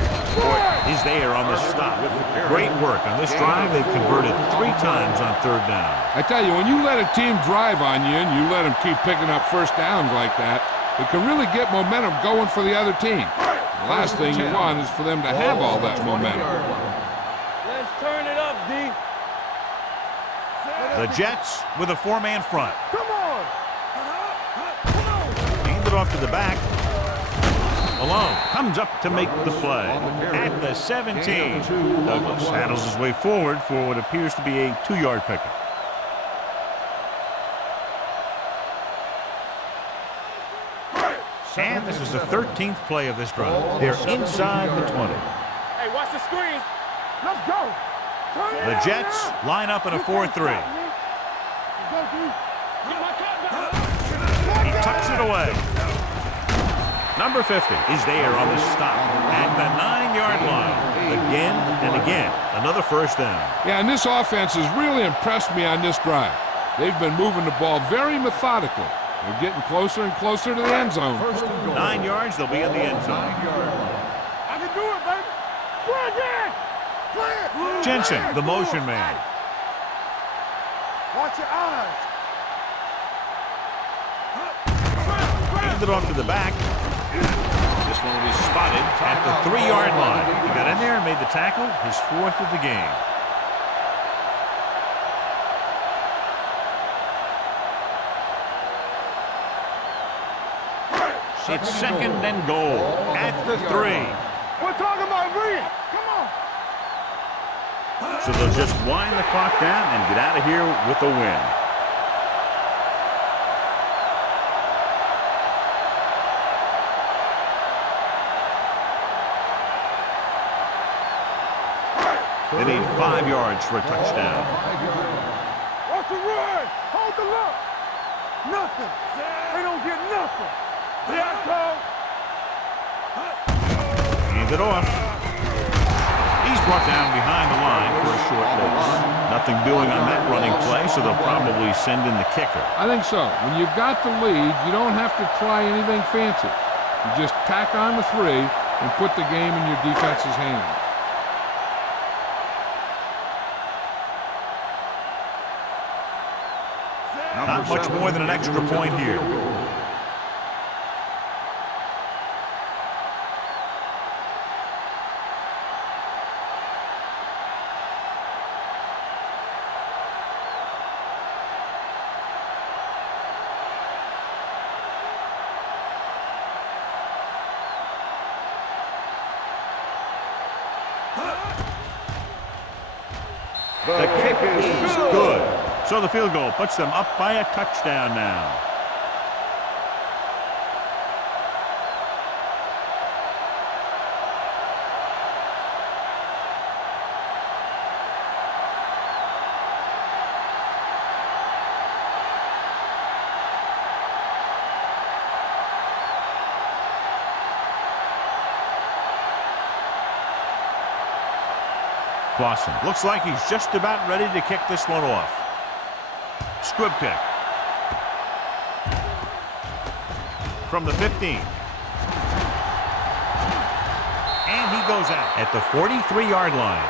He's there on the stop. Great work. On this drive, they've converted 3 times on 3rd down. I tell you, when you let a team drive on you and you let them keep picking up 1st downs like that, it can really get momentum going for the other team. The last thing you want is for them to have all that momentum. Let's turn it up, D. The Jets with a 4-man front. Come on. Handed off to the back. Malone comes up to make the play at the 17. Douglas handles his way forward for what appears to be a 2-yard pickup. And this is the 13th play of this drive. They're inside the 20. Hey, watch the screen. Let's go. Turn it The out Jets now. line up in a 4-3. Let's go, D. Get my cut back. He tucks it away. Number 50 is there on the stop at the 9-yard line. Again and again, another 1st down. Yeah, and this offense has really impressed me on this drive. They've been moving the ball very methodically. They're getting closer and closer to the end zone. 9 yards, they'll be in the end zone. I can do it, baby. Play again. Play it. Jensen, the motion man. Watch your eyes. Handed off to the back. This one will be spotted at the 3-yard line. He got in there and made the tackle, his 4th of the game. It's 2nd and goal at the 3. We're talking about Reed. Come on. So they'll just wind the clock down and get out of here with a win. They need 5 yards for a touchdown. What's the run? Hold the look. Nothing. They don't get nothing. Yeah, Cole. Hand it off. He's brought down behind the line for a short loss. Nothing doing on that running play, so they'll probably send in the kicker. I think so. When you've got the lead, you don't have to try anything fancy. You just tack on the 3 and put the game in your defense's hands. Not much more than an extra point here. The kick is good. So the field goal puts them up by a touchdown now. Clausen looks like he's just about ready to kick this one off. Squib kick. From the 15. And he goes out at the 43-yard line.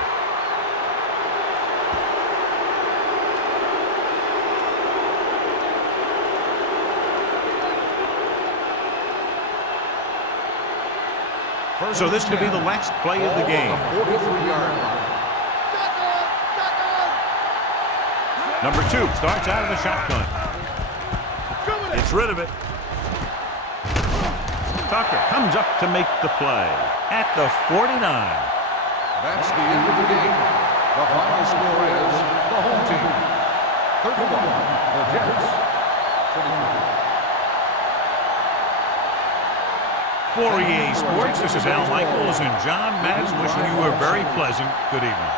So this could be the last play of the game. 43-yard line. Number 2 starts out of the shotgun. Gets rid of it. Tucker comes up to make the play at the 49. That's the end of the game. The final score is the home team 31, the Jets 23. For EA Sports, this is Al Michaels and John Madden wishing you a very pleasant good evening.